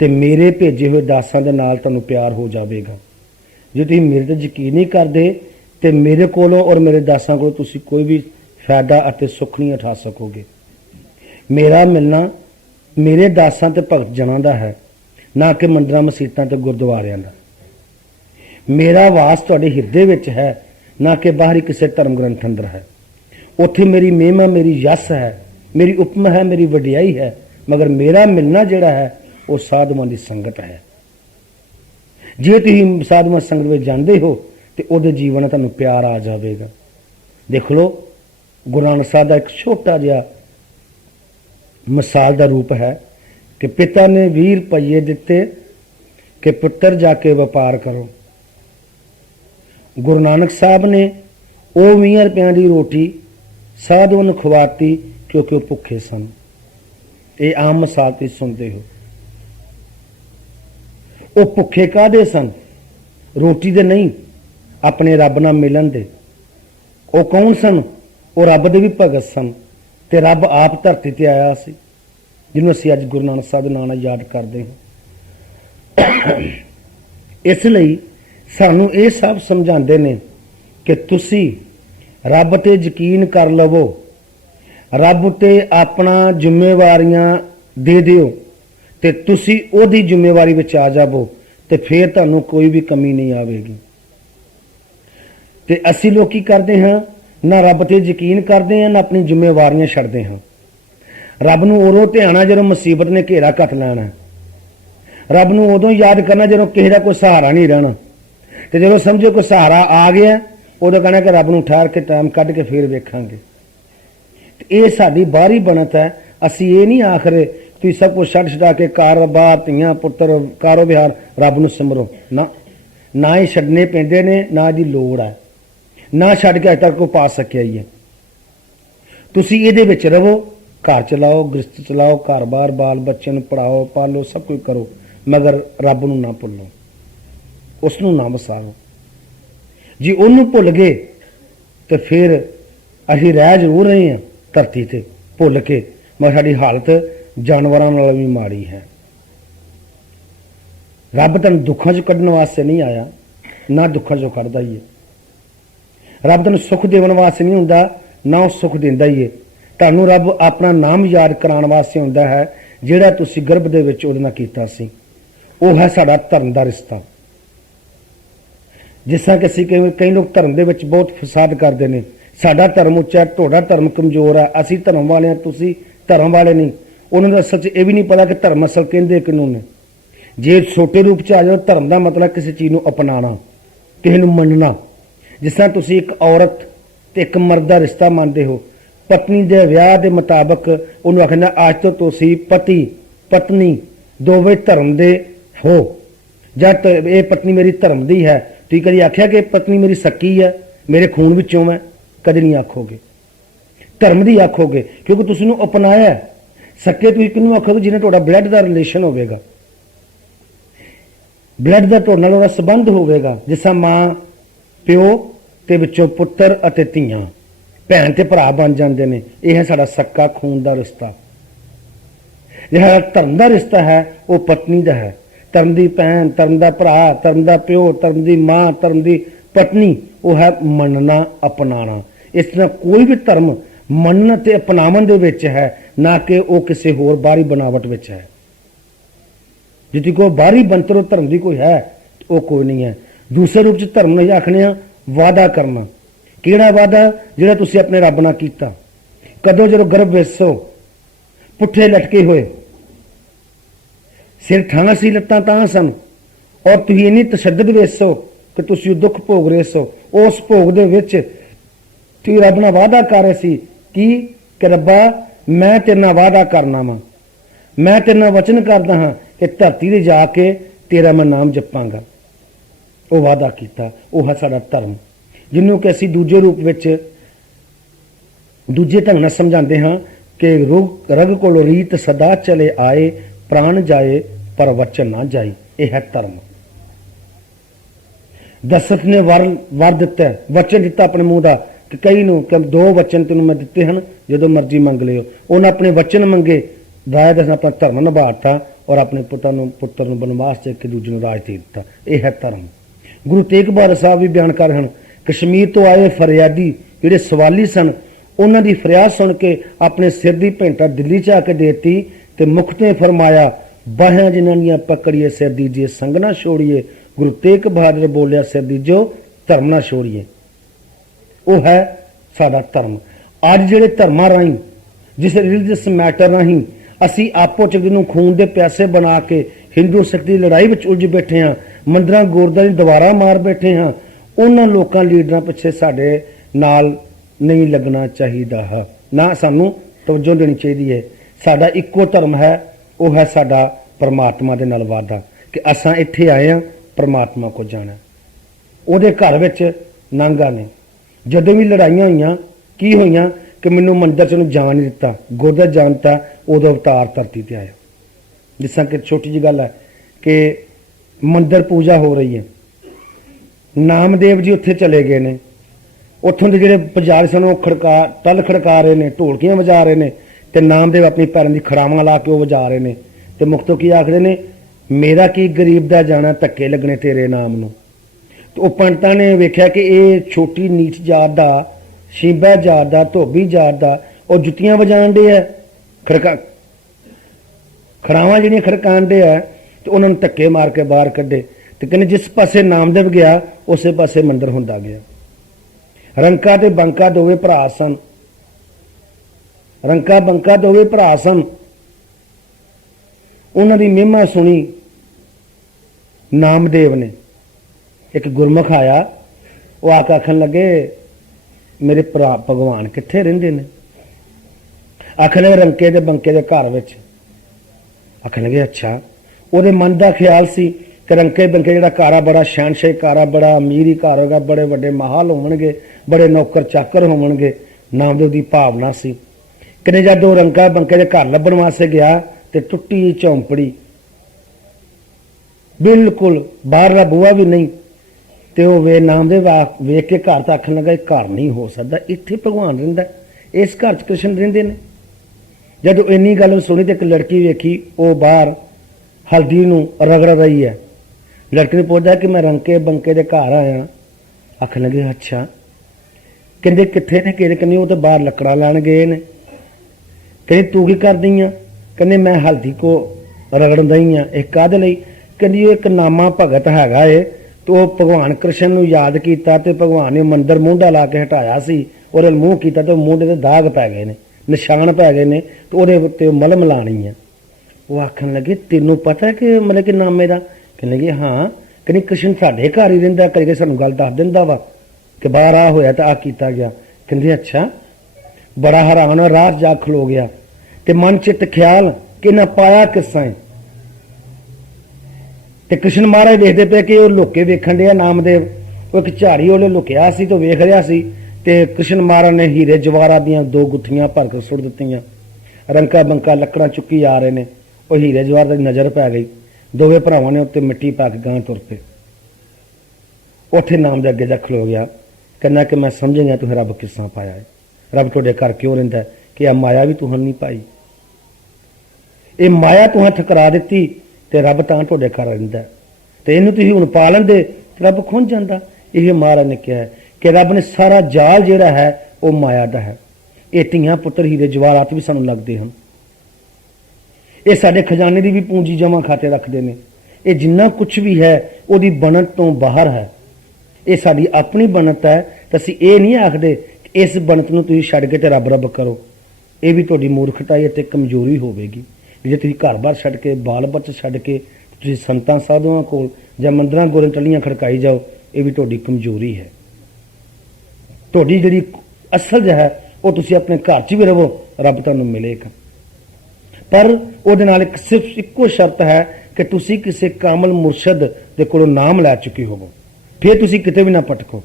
ते मेरे भेजे हुए दासां दे नाल तुहानूं प्यार हो जाएगा। जे तुसीं मेरे ते यकीन नहीं करदे ते मेरे कोलों और मेरे दासां कोलों तुसी कोई भी फायदा अते सुख नहीं उठा सकोगे। मेरा मिलना मेरे दासां ते भगत जनां दा है, ना कि मंदिरां मसीतां ते गुरुद्वारियां दा। मेरा वास तुहाडे हिरदे विच है, ना कि बाहरी किसी धर्म ग्रंथ अंदर है। उत्थे मेरी महिमा, मेरी यश है, मेरी उपमा है, मेरी वडियाई है। मगर मेरा मिलना जिहड़ा है वो साधुआं दी संगत है। जे तुसीं साधुआं संगत विच जांदे हो ते उहदे जीवन तुहानूं प्यार आ जाएगा। देख लो, गुरु नानक साहब दा एक छोटा जिहा मिसाल दा रूप है कि पिता ने 20 रुपये दिते कि पुत्र जाके व्यापार करो। गुरु नानक साहब ने वो 20 रुपया की रोटी साधुओं ने खवाती क्योंकि वो भुखे सन। ये आम मिसाल तुसीं सुनते हो। वो भुखे काहदे सन? रोटी दे नहीं, अपने रब नाल मिलन दे। वो कौन सन? वो रब दे भी भगत सन ते रब आप धरती ते आया सी, जिन्होंने असीं अज गुरु नानक साहब दे नाम नाल याद करते हैं। इसलिए सानू ये सब समझाते ने कि तुसी रब ते यकीन कर लवो, रब ते अपना जिम्मेवारियां दे दिओ ते तुसी ओदी जिम्मेवारी विच आ जावो, ते फिर तुहानू कोई भी कमी नहीं आवेगी। ते असीं लोग की करते हैं, ना रब ते यकीन करते हैं, ना अपनी जिम्मेवारियां छड्डदे हैं। रब नूं उदों ध्याना जदों मुसीबत ने घेरा घट लैना। रब नूं उदों याद करना जदों किसी दा कोई सहारा नहीं रहना। तो जदों समझो कोई सहारा आ गया, उदों कहना कि रब नूं ठहर के टाइम कढ के फिर वेखांगे। ये साडी बाहरी बनत है। असीं ये नहीं आख रहे तुसीं सब कुछ छड्ड छड्डा के कारोबार, धीआं पुत्तर, कारोबार रब नूं सिमरो ना। ना ही छड्डने पैंदे ने, ना इहदी लोड़ है, ना छड्ड के अजे तक कोई पा सकिया ही है। तुसीं इहदे विच रवो, घर चलाओ, गृहस्थ चलाओ, घर बार बाल बच्चों नूं पढ़ाओ, पालो, सब कुछ करो, मगर रब नूं ना भुल्लो, उसनूं ना वसारो। जे उहनूं भुल गए तो फिर असीं रह जरूर रहे हैं, ਧਰਤੀ ਤੇ ਭੁੱਲ ਕੇ, ਮगर ਸਾਡੀ ਹਾਲਤ ਜਾਨਵਰਾਂ ਨਾਲ ਵੀ ਮਾੜੀ ਹੈ। ਰੱਬ ਤੈਨੂੰ ਦੁੱਖਾਂ 'ਚ ਕੱਢਣ ਵਾਸਤੇ ਨਹੀਂ ਆਇਆ, ਨਾ ਦੁੱਖਾਂ 'ਚੋਂ ਕੱਢਦਾ ਹੀ ਹੈ। ਰੱਬ ਤੈਨੂੰ ਸੁੱਖ ਦੇਣ ਵਾਸਤੇ ਨਹੀਂ ਹੁੰਦਾ, ਨਾ ਉਹ ਸੁੱਖ ਦਿੰਦਾ ਹੀ ਹੈ। ਤੁਹਾਨੂੰ ਰੱਬ ਆਪਣਾ ਨਾਮ ਯਾਦ ਕਰਾਉਣ ਵਾਸਤੇ ਹੁੰਦਾ ਹੈ, ਜਿਹੜਾ ਤੁਸੀਂ ਗਰਭ ਦੇ ਵਿੱਚ ਉਹਦੇ ਨਾਲ ਕੀਤਾ ਸੀ। ਉਹ ਹੈ ਸਾਡਾ ਧਰਮ ਦਾ ਰਿਸ਼ਤਾ। ਜਿਸ ਤਰ੍ਹਾਂ ਕਿ ਅਸੀਂ ਕਈ ਲੋਕ ਧਰਮ ਦੇ ਵਿੱਚ ਬਹੁਤ ਫਸਾਦ ਕਰਦੇ ਨੇ। ਸਾਡਾ ਧਰਮ ਉੱਚਾ, ਤੁਹਾਡਾ ਧਰਮ ਕਮਜ਼ੋਰ ਹੈ, ਅਸੀਂ ਧਰਮ ਵਾਲੇ ਹਾਂ, ਤੁਸੀਂ ਧਰਮ ਵਾਲੇ ਨਹੀਂ। ਉਹਨਾਂ ਨੂੰ ਅਸਲ 'ਚ ਇਹ ਵੀ ਨਹੀਂ ਪਤਾ ਕਿ ਧਰਮ ਅਸਲ ਕਹਿੰਦੇ ਕਿਹਨੂੰ ਨੇ। ਜੇ ਛੋਟੇ ਰੂਪ 'ਚ ਆ ਜਾਓ, ਧਰਮ ਦਾ ਮਤਲਬ ਕਿਸੇ ਚੀਜ਼ ਨੂੰ ਅਪਣਾਉਣਾ, ਕਿਸੇ ਨੂੰ ਮੰਨਣਾ। ਜਿਸ ਤਰ੍ਹਾਂ ਤੁਸੀਂ ਇੱਕ ਔਰਤ ਤੇ ਇੱਕ ਮਰਦ ਦਾ ਰਿਸ਼ਤਾ ਮੰਨਦੇ ਹੋ, ਪਤਨੀ ਦੇ ਵਿਆਹ ਦੇ ਮੁਤਾਬਕ ਉਹਨੂੰ ਆਖਣਾ ਅੱਜ ਤੋਂ ਤੁਸੀਂ ਪਤੀ ਪਤਨੀ ਦੋਵੇਂ ਧਰਮ ਦੇ ਹੋ। ਜਦ ਇਹ ਪਤਨੀ ਮੇਰੀ ਧਰਮ ਦੀ ਹੈ, ਤੁਸੀਂ ਕਦੀ ਆਖਿਆ ਕਿ ਪਤਨੀ ਮੇਰੀ ਸੱਕੀ ਹੈ, ਮੇਰੇ ਖੂਨ ਵਿੱਚੋਂ ਹੈ? ਕਦੇ ਨਹੀਂ ਆਖੋਗੇ। ਧਰਮ ਦੀ ਆਖੋਗੇ, ਕਿਉਂਕਿ ਤੁਸੀਂ ਉਹਨੂੰ ਅਪਣਾਇਆ। ਸੱਕੇ ਤੁਸੀਂ ਕਿਹਨੂੰ ਆਖੋਗੇ? ਜਿਹਨੇ ਤੁਹਾਡਾ ਬਲੱਡ ਦਾ ਰਿਲੇਸ਼ਨ ਹੋਵੇਗਾ, ਬਲੱਡ ਦਾ ਤੁਹਾਡੇ ਨਾਲ ਉਹਦਾ ਸੰਬੰਧ ਹੋਵੇਗਾ। ਜਿਸ ਤਰ੍ਹਾਂ ਮਾਂ ਪਿਓ ਤੇ ਵਿੱਚੋਂ ਪੁੱਤਰ ਅਤੇ ਧੀਆਂ, ਭੈਣ ਤੇ ਭਰਾ ਬਣ ਜਾਂਦੇ ਨੇ। ਇਹ ਹੈ ਸਾਡਾ ਸੱਕਾ ਖੂਨ ਦਾ ਰਿਸ਼ਤਾ। ਜਿਹੜਾ ਧਰਮ ਦਾ ਰਿਸ਼ਤਾ ਹੈ ਉਹ ਪਤਨੀ ਦਾ ਹੈ। ਧਰਮ ਦੀ ਭੈਣ, ਧਰਮ ਦਾ ਭਰਾ, ਧਰਮ ਦਾ ਪਿਓ, ਧਰਮ ਦੀ ਮਾਂ, ਧਰਮ ਦੀ ਪਤਨੀ, ਉਹ ਹੈ ਮੰਨਣਾ ਅਪਣਾਉਣਾ। ਇਸ ਤਰ੍ਹਾਂ ਕੋਈ ਵੀ ਧਰਮ ਮੰਨਣ ਤੇ ਅਪਣਾਉਣ ਦੇ ਵਿੱਚ ਹੈ, ਨਾ ਕਿ ਉਹ ਕਿਸੇ ਹੋਰ ਬਾਹਰੀ ਬਣਾਵਟ ਵਿੱਚ ਹੈ। ਜੇ ਕੋਈ ਬਾਹਰੀ ਬੰਤਰੋ ਧਰਮ ਦੀ ਕੋਈ ਹੈ, ਉਹ ਕੋਈ ਨਹੀਂ ਹੈ। ਦੂਸਰੇ ਰੂਪ 'ਚ ਧਰਮ ਨੂੰ ਆਖਦੇ ਆ ਵਾਅਦਾ ਕਰਨਾ। ਕਿਹੜਾ ਵਾਅਦਾ? ਜਿਹੜਾ ਤੁਸੀਂ ਆਪਣੇ ਰੱਬ ਨਾਲ ਕੀਤਾ। ਕਦੋਂ? ਜਦੋਂ ਗਰਭ ਵਿੱਚ ਸੋ, ਪੁੱਠੇ ਲਟਕੇ ਹੋਏ, ਸਿਰ ਠਾਂ ਸੀ, ਲੱਤਾਂ ਤਾਂ ਸਨ, ਔਰ ਤੁਸੀਂ ਇੰਨੀ ਤਸ਼ੱਦਦ ਵਿੱਚ ਸੋ ਕਿ ਤੁਸੀਂ ਦੁੱਖ ਭੋਗ ਰਹੇ ਸੋ। ਉਸ ਭੋਗ ਦੇ ਵਿੱਚ ਤੁਸੀਂ ਰੱਬ ਨਾਲ ਵਾਅਦਾ ਕਰ ਰਹੇ ਸੀ ਕਿ ਰੱਬਾ ਮੈਂ ਤੇਰੇ ਨਾਲ ਵਾਅਦਾ ਕਰਨਾ ਵਾ, ਮੈਂ ਤੇਰੇ ਨਾਲ ਵਚਨ ਕਰਦਾ ਹਾਂ ਕਿ ਧਰਤੀ ਤੇ ਜਾ ਕੇ ਤੇਰਾ ਮੈਂ ਨਾਮ ਜਪਾਂਗਾ। ਉਹ ਵਾਅਦਾ ਕੀਤਾ। ਉਹ ਹੈ ਸਾਡਾ ਧਰਮ, ਜਿਹਨੂੰ ਕਿ ਅਸੀਂ ਦੂਜੇ ਰੂਪ ਵਿੱਚ ਦੂਜੇ ਢੰਗ ਨਾਲ ਸਮਝਾਉਂਦੇ ਹਾਂ ਕਿ ਰਗ ਕੋਲੋਂ ਰੀਤ ਸਦਾ ਚਲੇ ਆਏ, ਪ੍ਰਾਣ ਜਾਏ ਪਰ ਵਚਨ ਨਾ ਜਾਈ। ਇਹ ਹੈ ਧਰਮ। ਦਸ਼ਰਥ ਨੇ ਵਰ ਦਿੱਤਾ, ਵਚਨ ਦਿੱਤਾ ਆਪਣੇ ਮੂੰਹ ਦਾ ਕਿ ਕਈ ਨੂੰ ਕਿ 2 ਵਚਨ ਤੈਨੂੰ ਮੈਂ ਦਿੱਤੇ ਹਨ, ਜਦੋਂ ਮਰਜ਼ੀ ਮੰਗ ਲਿਓ। ਉਹਨੇ ਆਪਣੇ ਵਚਨ ਮੰਗੇ, ਰਾਜਾ ਦਸ਼ਰਥ ਨੇ ਆਪਣਾ ਧਰਮ ਨਿਭਾਤਾ ਔਰ ਆਪਣੇ ਪੁੱਤਰ ਨੂੰ ਬਨਵਾਸ ਤੇ ਇੱਕ ਦੂਜੇ ਨੂੰ ਰਾਜ ਦੇ ਦਿੱਤਾ। ਇਹ ਹੈ ਧਰਮ। ਗੁਰੂ ਤੇਗ ਬਹਾਦਰ ਸਾਹਿਬ ਵੀ ਬਿਆਨ ਕਰ ਰਹੇ ਹਨ, ਕਸ਼ਮੀਰ ਤੋਂ ਆਏ ਫਰਿਆਦੀ ਜਿਹੜੇ ਸਵਾਲੀ ਸਨ, ਉਹਨਾਂ ਦੀ ਫਰਿਆਦ ਸੁਣ ਕੇ ਆਪਣੇ ਸਿਰ ਦੀ ਭੇਂਟਾ ਦਿੱਲੀ 'ਚ ਆ ਕੇ ਦੇਤੀ ਤੇ ਮੁਖ ਨੇ ਫਰਮਾਇਆ, ਬਾਹਾਂ ਜਿਨ੍ਹਾਂ ਦੀਆਂ ਪਕੜੀਏ ਸਿਰ ਦੀਜੀਏ, ਸੰਗ ਨਾ ਛੋੜੀਏ। ਗੁਰੂ ਤੇਗ ਬਹਾਦਰ ਬੋਲਿਆ, ਸਿਰ ਦੀਜੋ ਧਰਮ ਨਾ ਛੋੜੀਏ। ਉਹ ਹੈ ਸਾਡਾ ਧਰਮ। ਅੱਜ ਜਿਹੜੇ ਧਰਮਾਂ ਰਾਹੀਂ, ਜਿਸ ਰਿਲੀਜੀਅਸ ਮੈਟਰ ਰਾਹੀਂ ਅਸੀਂ ਆਪੋ ਚ ਨੂੰ ਖੂਨ ਦੇ ਪਿਆਸੇ ਬਣਾ ਕੇ ਹਿੰਦੂ ਸਿੱਖ ਦੀ ਲੜਾਈ ਵਿੱਚ ਉਲਝ ਬੈਠੇ ਹਾਂ, ਮੰਦਰਾਂ ਗੁਰਦੁਆਰੇ ਦੀ ਦੀਵਾਰਾਂ ਮਾਰ ਬੈਠੇ ਹਾਂ, ਉਹਨਾਂ ਲੋਕਾਂ ਲੀਡਰਾਂ ਪਿੱਛੇ ਸਾਡੇ ਨਾਲ ਨਹੀਂ ਲੱਗਣਾ ਚਾਹੀਦਾ ਹੈ, ਨਾ ਸਾਨੂੰ ਤਵੱਜੋ ਦੇਣੀ ਚਾਹੀਦੀ ਹੈ। ਸਾਡਾ ਇੱਕੋ ਧਰਮ ਹੈ, ਉਹ ਹੈ ਸਾਡਾ ਪਰਮਾਤਮਾ ਦੇ ਨਾਲ ਵਾਅਦਾ ਕਿ ਅਸਾਂ ਇੱਥੇ ਆਏ ਹਾਂ ਪਰਮਾਤਮਾ ਕੋਲ ਜਾਣਾ। ਉਹਦੇ ਘਰ ਵਿੱਚ ਨਾਂਗਾ ਨੇ। ਜਦੋਂ ਵੀ ਲੜਾਈਆਂ ਹੋਈਆਂ, ਕੀ ਹੋਈਆਂ ਕਿ ਮੈਨੂੰ ਮੰਦਰ 'ਚ ਉਹਨੂੰ ਜਾਣ ਨਹੀਂ ਦਿੱਤਾ, ਗੁਰਦੁਆਰੇ ਜਾਣ ਦਿੱਤਾ, ਉਦੋਂ ਅਵਤਾਰ ਧਰਤੀ ਤੇ ਆਇਆ। ਜਿਸ ਤਰ੍ਹਾਂ ਕਿ ਛੋਟੀ ਜਿਹੀ ਗੱਲ ਹੈ ਕਿ ਮੰਦਰ ਪੂਜਾ ਹੋ ਰਹੀ ਹੈ, ਨਾਮਦੇਵ ਜੀ ਉੱਥੇ ਚਲੇ ਗਏ ਨੇ, ਉੱਥੋਂ ਦੇ ਜਿਹੜੇ ਪੁਜਾਰੀ ਸਨ ਉਹ ਤਲ ਖੜਕਾ ਰਹੇ ਨੇ, ਢੋਲਕੀਆਂ ਵਜਾ ਰਹੇ ਨੇ, ਤੇ ਨਾਮਦੇਵ ਆਪਣੀ ਪੈਰਾਂ ਦੀ ਖੜਾਵਾਂ ਲਾ ਕੇ ਉਹ ਵਜਾ ਰਹੇ ਨੇ, ਤੇ ਮੁਖਤੋਂ ਕੀ ਆਖਦੇ ਨੇ, ਮੇਰਾ ਕੀ ਗਰੀਬ ਦਾ ਜਾਣਾ, ਧੱਕੇ ਲੱਗਣੇ ਤੇਰੇ ਨਾਮ ਨੂੰ। ਤੇ ਉਹ ਪੰਡਤਾਂ ਨੇ ਵੇਖਿਆ ਕਿ ਇਹ ਛੋਟੀ ਨੀਚ ਜਾਤ ਦਾ, ਸ਼ੀਬਾ ਜਾਤ ਦਾ, ਧੋਬੀ ਜਾਤ ਦਾ, ਉਹ ਜੁੱਤੀਆਂ ਵਜਾਣ ਦੇ ਆ, ਖੜਾਵਾਂ ਜਿਹੜੀਆਂ ਖੜਕਾਣ ਦੇ ਆ, ਤੇ ਉਹਨਾਂ ਨੂੰ ਧੱਕੇ ਮਾਰ ਕੇ ਬਾਹਰ ਕੱਢੇ। ਤੇ ਕਹਿੰਦੇ ਜਿਸ ਪਾਸੇ ਨਾਮਦੇਵ ਗਿਆ ਉਸੇ ਪਾਸੇ ਮੰਦਰ ਹੁੰਦਾ ਗਿਆ। ਰੰਕਾ ਤੇ ਬੰਕਾ ਦੋਵੇਂ ਭਰਾ ਸਨ, ਰੰਕਾ ਬੰਕਾ ਦੋਵੇਂ ਭਰਾ ਸਨ। ਉਹਨਾਂ ਦੀ ਮਹਿਮਾ ਸੁਣੀ ਨਾਮਦੇਵ ਨੇ। ਇੱਕ ਗੁਰਮੁਖ ਆਇਆ, ਉਹ ਆ ਕੇ ਆਖਣ ਲੱਗੇ ਮੇਰੇ ਭਰਾ ਭਗਵਾਨ ਕਿੱਥੇ ਰਹਿੰਦੇ ਨੇ? ਆਖਣ ਲੱਗੇ ਰੰਕੇ ਤੇ ਬੰਕੇ ਦੇ ਘਰ ਵਿੱਚ। ਆਖਣ ਲੱਗੇ ਅੱਛਾ। ਉਹਦੇ ਮਨ ਦਾ ਖਿਆਲ ਸੀ ਕਿ ਰੰਕੇ ਬੰਕੇ ਜਿਹੜਾ ਘਰ ਆ ਬੜਾ ਸ਼ਾਨਸ਼ਾਹੀ ਘਰ ਆ, ਬੜਾ ਅਮੀਰ ਹੀ ਘਰ ਹੋਗਾ, ਬੜੇ ਵੱਡੇ ਮਹਾਲ ਹੋਣਗੇ, ਬੜੇ ਨੌਕਰ ਚਾਕਰ ਹੋਣਗੇ। ਨਾਮਦੇਵ ਦੀ ਭਾਵਨਾ ਸੀ। ਕਿਨੇ ਜਦੋਂ ਰੰਕਾ ਬੰਕੇ ਦੇ ਘਰ ਲੱਭਣ ਵਾਸਤੇ ਗਿਆ ਤੇ ਟੁੱਟੀ ਝੌਂਪੜੀ, ਬਿਲਕੁਲ ਬਾਹਰਲਾ ਬੂਹਾ ਵੀ ਨਹੀਂ, ਤੇ ਉਹ ਨਾਮਦੇਵ ਵੇਖ ਕੇ ਘਰ ਤਾਂ ਆਖਣ ਲੱਗਾ ਇਹ ਘਰ ਨਹੀਂ ਹੋ ਸਕਦਾ, ਇੱਥੇ ਭਗਵਾਨ ਰਹਿੰਦਾ, इस घर च कृष्ण रहिंदे ने। जदों इन्नी गल सुनी तो एक लड़की वेखी, वो बाहर हल्दी नूं रगड़ रही है। लड़की ने पूछा कि मैं रंके बंके दे घर आया। आखन लगे अच्छा, कहंदे कित्थे ने? कहंदे वो तो बाहर लकड़ा लैन गए ने। कहंदे तू की करदी आ? कहंदे मैं हल्दी को रगड़ दई आ। एक काहदे लई? कहंदी एक नामा भगत हैगा है, तो भगवान कृष्ण नूं याद कीता ते भगवान ने मंदिर मूंढा ला के हटाया सी, और मूँह कीता ते मूंढे ते दाग पै गए ने, निशान पै गए ने, तो ਉਹਦੇ ਉੱਤੇ मलम लानी है। वो आखन लगे तेनों पता है कि मतलब कि नामे का? कहने लगे हाँ। कहने कृष्ण साढ़े घर ही रहिंदा, कई सानूं गल दस दिंदा वा कि बाहर आ होया तो आ कीता गया। कहंदे अच्छा। बड़ा हैरान राह जा खलो गया ते मन चित ख्याल कि ना पाया किस्सा है। ते कृष्ण महाराज देखते पे कि लुके वेखण डे नामदेव, वो एक झाड़ी वाले लुकिया सी तो वेख रहा सी, ते कृष्ण महाराज ने हीरे जवाहरा दियां 2 गुत्थियां भर के सुट दित्तियां। रंका बंका लकड़ा चुकी आ रहे ने, वो हीरे जवाहर की नज़र पै गई। दोवें भरावां ने उत्ते मिट्टी पा के गांह तुर पे। उत्थे नाम दे अगे जा खलो गया, कहना कि मैं समझ गया तुहें रब किस्सा पाया है। रब तुहाडे घर क्यों रहिंदा है? कि आ माया भी तुहां नहीं पाई, ये माया तुहां ठकरा दित्ती ते रब तां तुहाडे घर रहिंदा है। ते इहनूं तुसीं हुण पा लैंदे रब खुंझ जांदा। यह महाराज ने कहा है कि रब ने सारा जाल जिहड़ा है वो माया दा है। ये धीआं पुत्तर हीरे जवाहरात भी सानूं लगदे हन, ये साडे खजाने की भी पूंजी जमा खाते रखते हैं। ये जिन्ना कुछ भी है वो बनत तो बाहर है, ये साडी अपनी बनत है। तो असीं ये नहीं आखदे कि इस बनत नूं तुसीं छड्ड के ते रब रब करो, ये भी तुहाडी मूर्खता ते कमजोरी होवेगी। जे तुसीं घर बार छड्ड के बाल बच्चे छड्ड के तुसीं संतां साधुआं कोल जां मंदिरां गोरे टल्लियां खड़काई जाओ, ये भी तुहाडी कमजोरी है। तुहाडी जिहड़ी असल है वो तुसीं अपने घर च भी रहो, रब तुहानूं मिलेगा। पर ਉਹਦੇ ਨਾਲ ਇੱਕ ਸਿਰਫ ਇੱਕੋ ਸ਼ਰਤ ਹੈ ਕਿ ਤੁਸੀਂ ਕਿਸੇ ਕਾਮਲ ਮੁਰਸ਼ਦ ਦੇ ਕੋਲੋਂ ਨਾਮ ਲੈ ਚੁੱਕੇ ਹੋਵੋ, ਫਿਰ ਤੁਸੀਂ ਕਿਤੇ ਵੀ ਨਾ ਭਟਕੋ।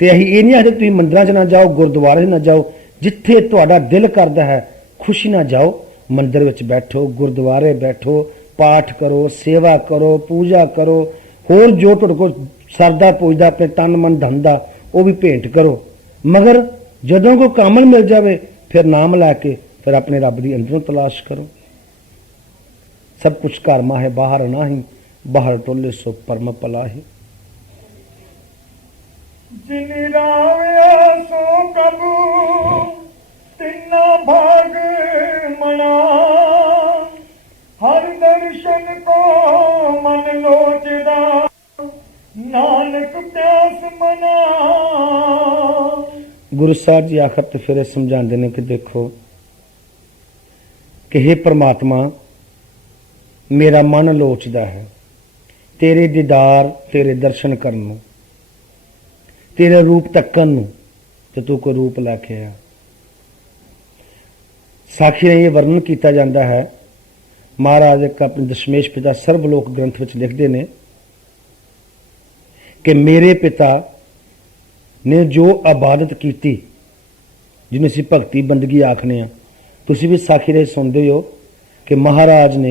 ਤੇ ਅਸੀਂ ਇਹ ਨਹੀਂ ਆਖਦੇ ਤੁਸੀਂ ਮੰਦਿਰਾਂ 'ਚ ਨਾ ਜਾਓ, ਗੁਰਦੁਆਰੇ 'ਚ ਨਾ ਜਾਓ, ਜਿੱਥੇ ਤੁਹਾਡਾ ਦਿਲ ਕਰਦਾ ਹੈ ਖੁਸ਼ੀ ਨਾਲ ਜਾਓ, ਮੰਦਿਰ ਵਿੱਚ ਬੈਠੋ, ਗੁਰਦੁਆਰੇ ਬੈਠੋ, ਪਾਠ ਕਰੋ, ਸੇਵਾ ਕਰੋ, ਪੂਜਾ ਕਰੋ, ਹੋਰ ਜੋ ਤੁਹਾਡੇ ਕੋਲ ਸਰਦਾ ਪੁੱਜਦਾ ਆਪਣੇ ਤਨ ਮਨ ਧਨ ਦਾ ਉਹ ਵੀ ਭੇਂਟ ਕਰੋ। मगर जदों को कामल मिल जाए फिर नाम लैके फिर अपने रब की अंदरों तलाश करो। सब कुछ घर मा है बाहर ना ही, बाहर टोले सो परम पलाही। जिन रावया सो कबू तिन्ना भाग मना, हर दर्शन को मन लोचदा नानक प्यास मना। गुरु साहब जी आखिर तो फिर समझाते हैं कि देखो कि हे परमात्मा मेरा मन लोचदा है तेरे दीदार, तेरे दर्शन करन, तेरे रूप तकन, तो तू कोई रूप लैके आया। साखी ने यह वर्णन किया जाता है, महाराज एक अपने दशमेश पिता सर्वलोक ग्रंथ में लिखते हैं कि मेरे पिता ने जो इबादत की जिन्हें असीं भगती बंदगी आखने आ, तुसीं भी साखी दे सुनते हो कि महाराज ने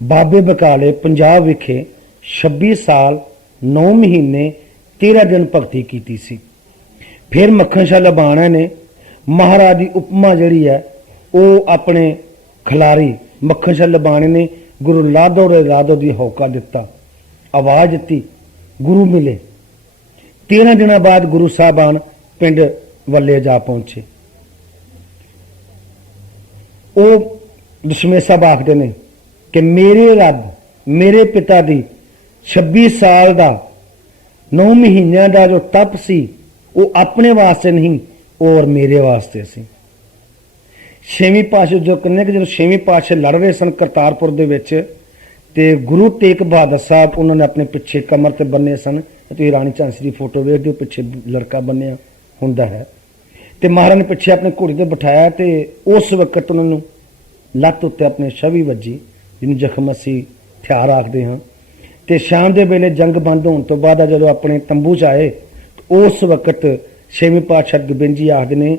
बाबे बकाले पंजाब विखे 26 साल 9 महीने 13 दिन भगती की सी। फिर मक्खन शाह लबाना ने महाराज की उपमा जिहड़ी है वो अपने खिलारी मक्खन शाह लबाने ने गुरु लादो रे लादो दी होका दिता, आवाज दी, गुरु मिले। 13 दिन बाद गुरु साहबान पिंड वल्ले जा पहुंचे। वो दशमेश साहब आखते ने कि मेरे रब मेरे पिता दी 26 साल का 9 महीनों का जो तप सी वो अपने वास्ते नहीं और मेरे वास्ते सी। 6वीं पातशाह जो कहने कि जो 6वीं पातशाह लड़ रहे सन करतारपुर दे विच ते गुरु तेग बहादुर साहब उन्होंने अपने पिछे कमर ते बन्ने सन। तो रानी झांसी की फोटो वेख दो, पिछे लड़का बनिया हुंदा है ते महाराज ने पिछे अपने घोड़ी ते बिठाया ते उस वक्त उन्होंने लत्त उत्ते अपने छवि वजी जिन्होंने जख्म असी हथियार आखते हाँ। तो शाम के वेले जंग बंद होने तो बाद जो अपने तंबू च आए तो उस वक्त 6वीं पातशाह गोबिंद जी आखते ने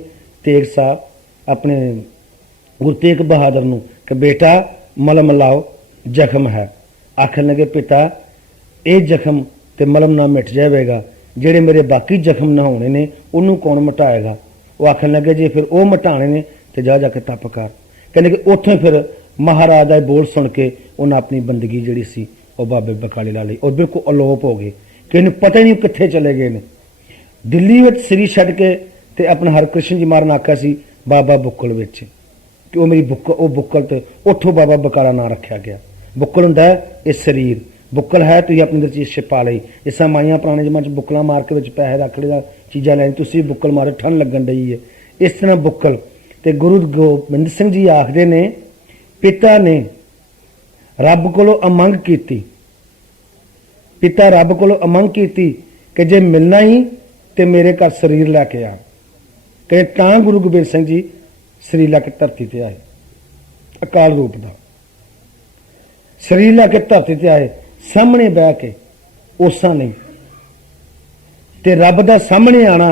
तेग साहब अपने गुरु तेग बहादुर नूं कि बेटा मलम लाओ, जख्म है। आखन लगे पिता ये जख्म ते मलम ना मिट जाएगा, जेड़े मेरे बाकी जख्म ना होने ने उन्होंने कौन मिटाएगा। वो आखन लगे जे फिर वो मटाने ने तो जा जाके तप कर। कहने कि उत्थों फिर महाराज का बोल सुन के उन्हें अपनी बंदगी जी सी वो बाबे बकाले ला ली और बिल्कुल अलोप हो गए कि इन्हें पता ही नहीं कितने चले गए ने। दिल्ली में सरी छड़ के ते अपना हरकृष्ण जी मारन आख्या सी बाबा बुक्कल विच कि वो मेरी बुक्कल वो बुक्कल ते उठो बाबा बकाला ना रखा गया। बुक्कल हुंदा है ये शरीर, बुक्कल है तुसीं अपनी चीज छिपा लई। इस माइयां पुराने जमाने च बुक्कलां मार के पैसे रख ले चीज़ां लैनी, तुसीं बुक्कल मारो ठंड लगन डई है। इस तरह बुक्कल ते गुरु गोबिंद सिंह जी आखदे ने पिता ने रब कोलों अमंग कीती, पिता रब कोलों अमंग कीती कि जे मिलना ही ते मेरे घर शरीर लैके आ। कहे तां गुरु गोबिंद सिंह जी शरीर लैके धरती ते आए, अकाल रूप दा शरीर लैके धरती ते आए, सामने बह के ओसा नहीं ते रब दा सामने आना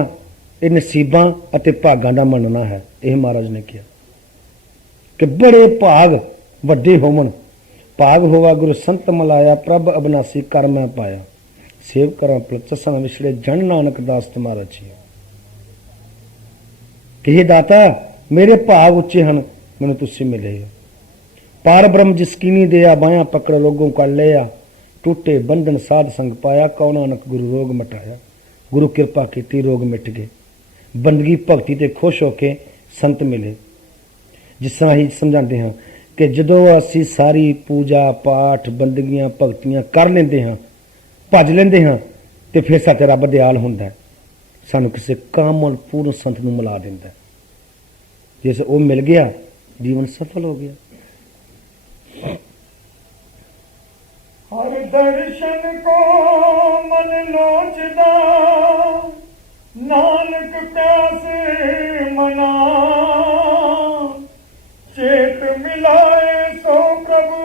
ये नसीबां अते भागां दा मनना है। यह महाराज ने कहा कि बड़े भाग वड्डे होवन, भाग होवा गुरु संत मलाया, प्रभ अविनाशी कर मैं पाया, सेव करा चसन विछड़े जन नानक दास तुम्हारा छिया। कि हे दाता मेरे भाग उच्चे हैं, मैनू तुसी मिले हो। पार ब्रह्म जिसकीनी दिया, बाया पकड़ लोगों का लिया, टूटे बंधन साध संग पाया, कौ नानक गुरु रोग मटाया। गुरु कृपा की रोग मिट गए, बंदगी भगती ते खुश होके संत मिले। जिस तरह ही समझाते हैं कि जदों असी सारी पूजा पाठ बंदगियां भगतियां कर लेंदे हाँ, भज लेंदे हाँ, तो फिर साथे रब दयाल हुंदा है, सानू किसी कामल पूर्ण संत नूं मिला दिंदा है। जैसे वो मिल गया जीवन सफल हो गया। हर दर्शन को मन लोचदा, नानक प्यास मना, चेत मिलाए सो प्रभु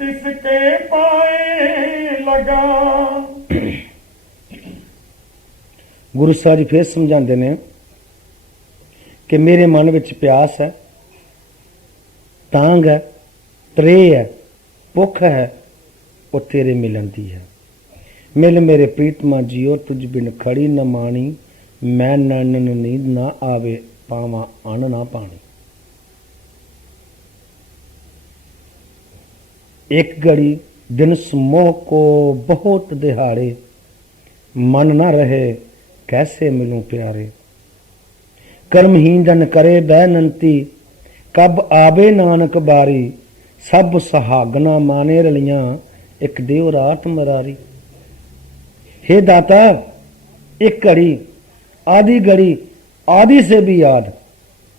तिसके पाए लगा। गुरु साहब जी फिर समझाते ने कि मेरे मन विच प्यास है, तांग है, त्रे है, भुख है, वो तेरे मिलन दी है। मिल मेरे प्रीतमा जियो तुझ बिन खड़ी न मानी, मैं नैनन नींद ना आवे पावा अन्न ना पानी। एक घड़ी दिन समोह को बहुत दिहाड़े, मन ना रहे कैसे मिलूं प्यारे। कर्महीन जन करे बैनंती, कब आवे नानक बारी, सब सहागना माने रलियां, एक देव रात मरारी। हे दाता एक घड़ी आदि घड़ी आदि से भी याद,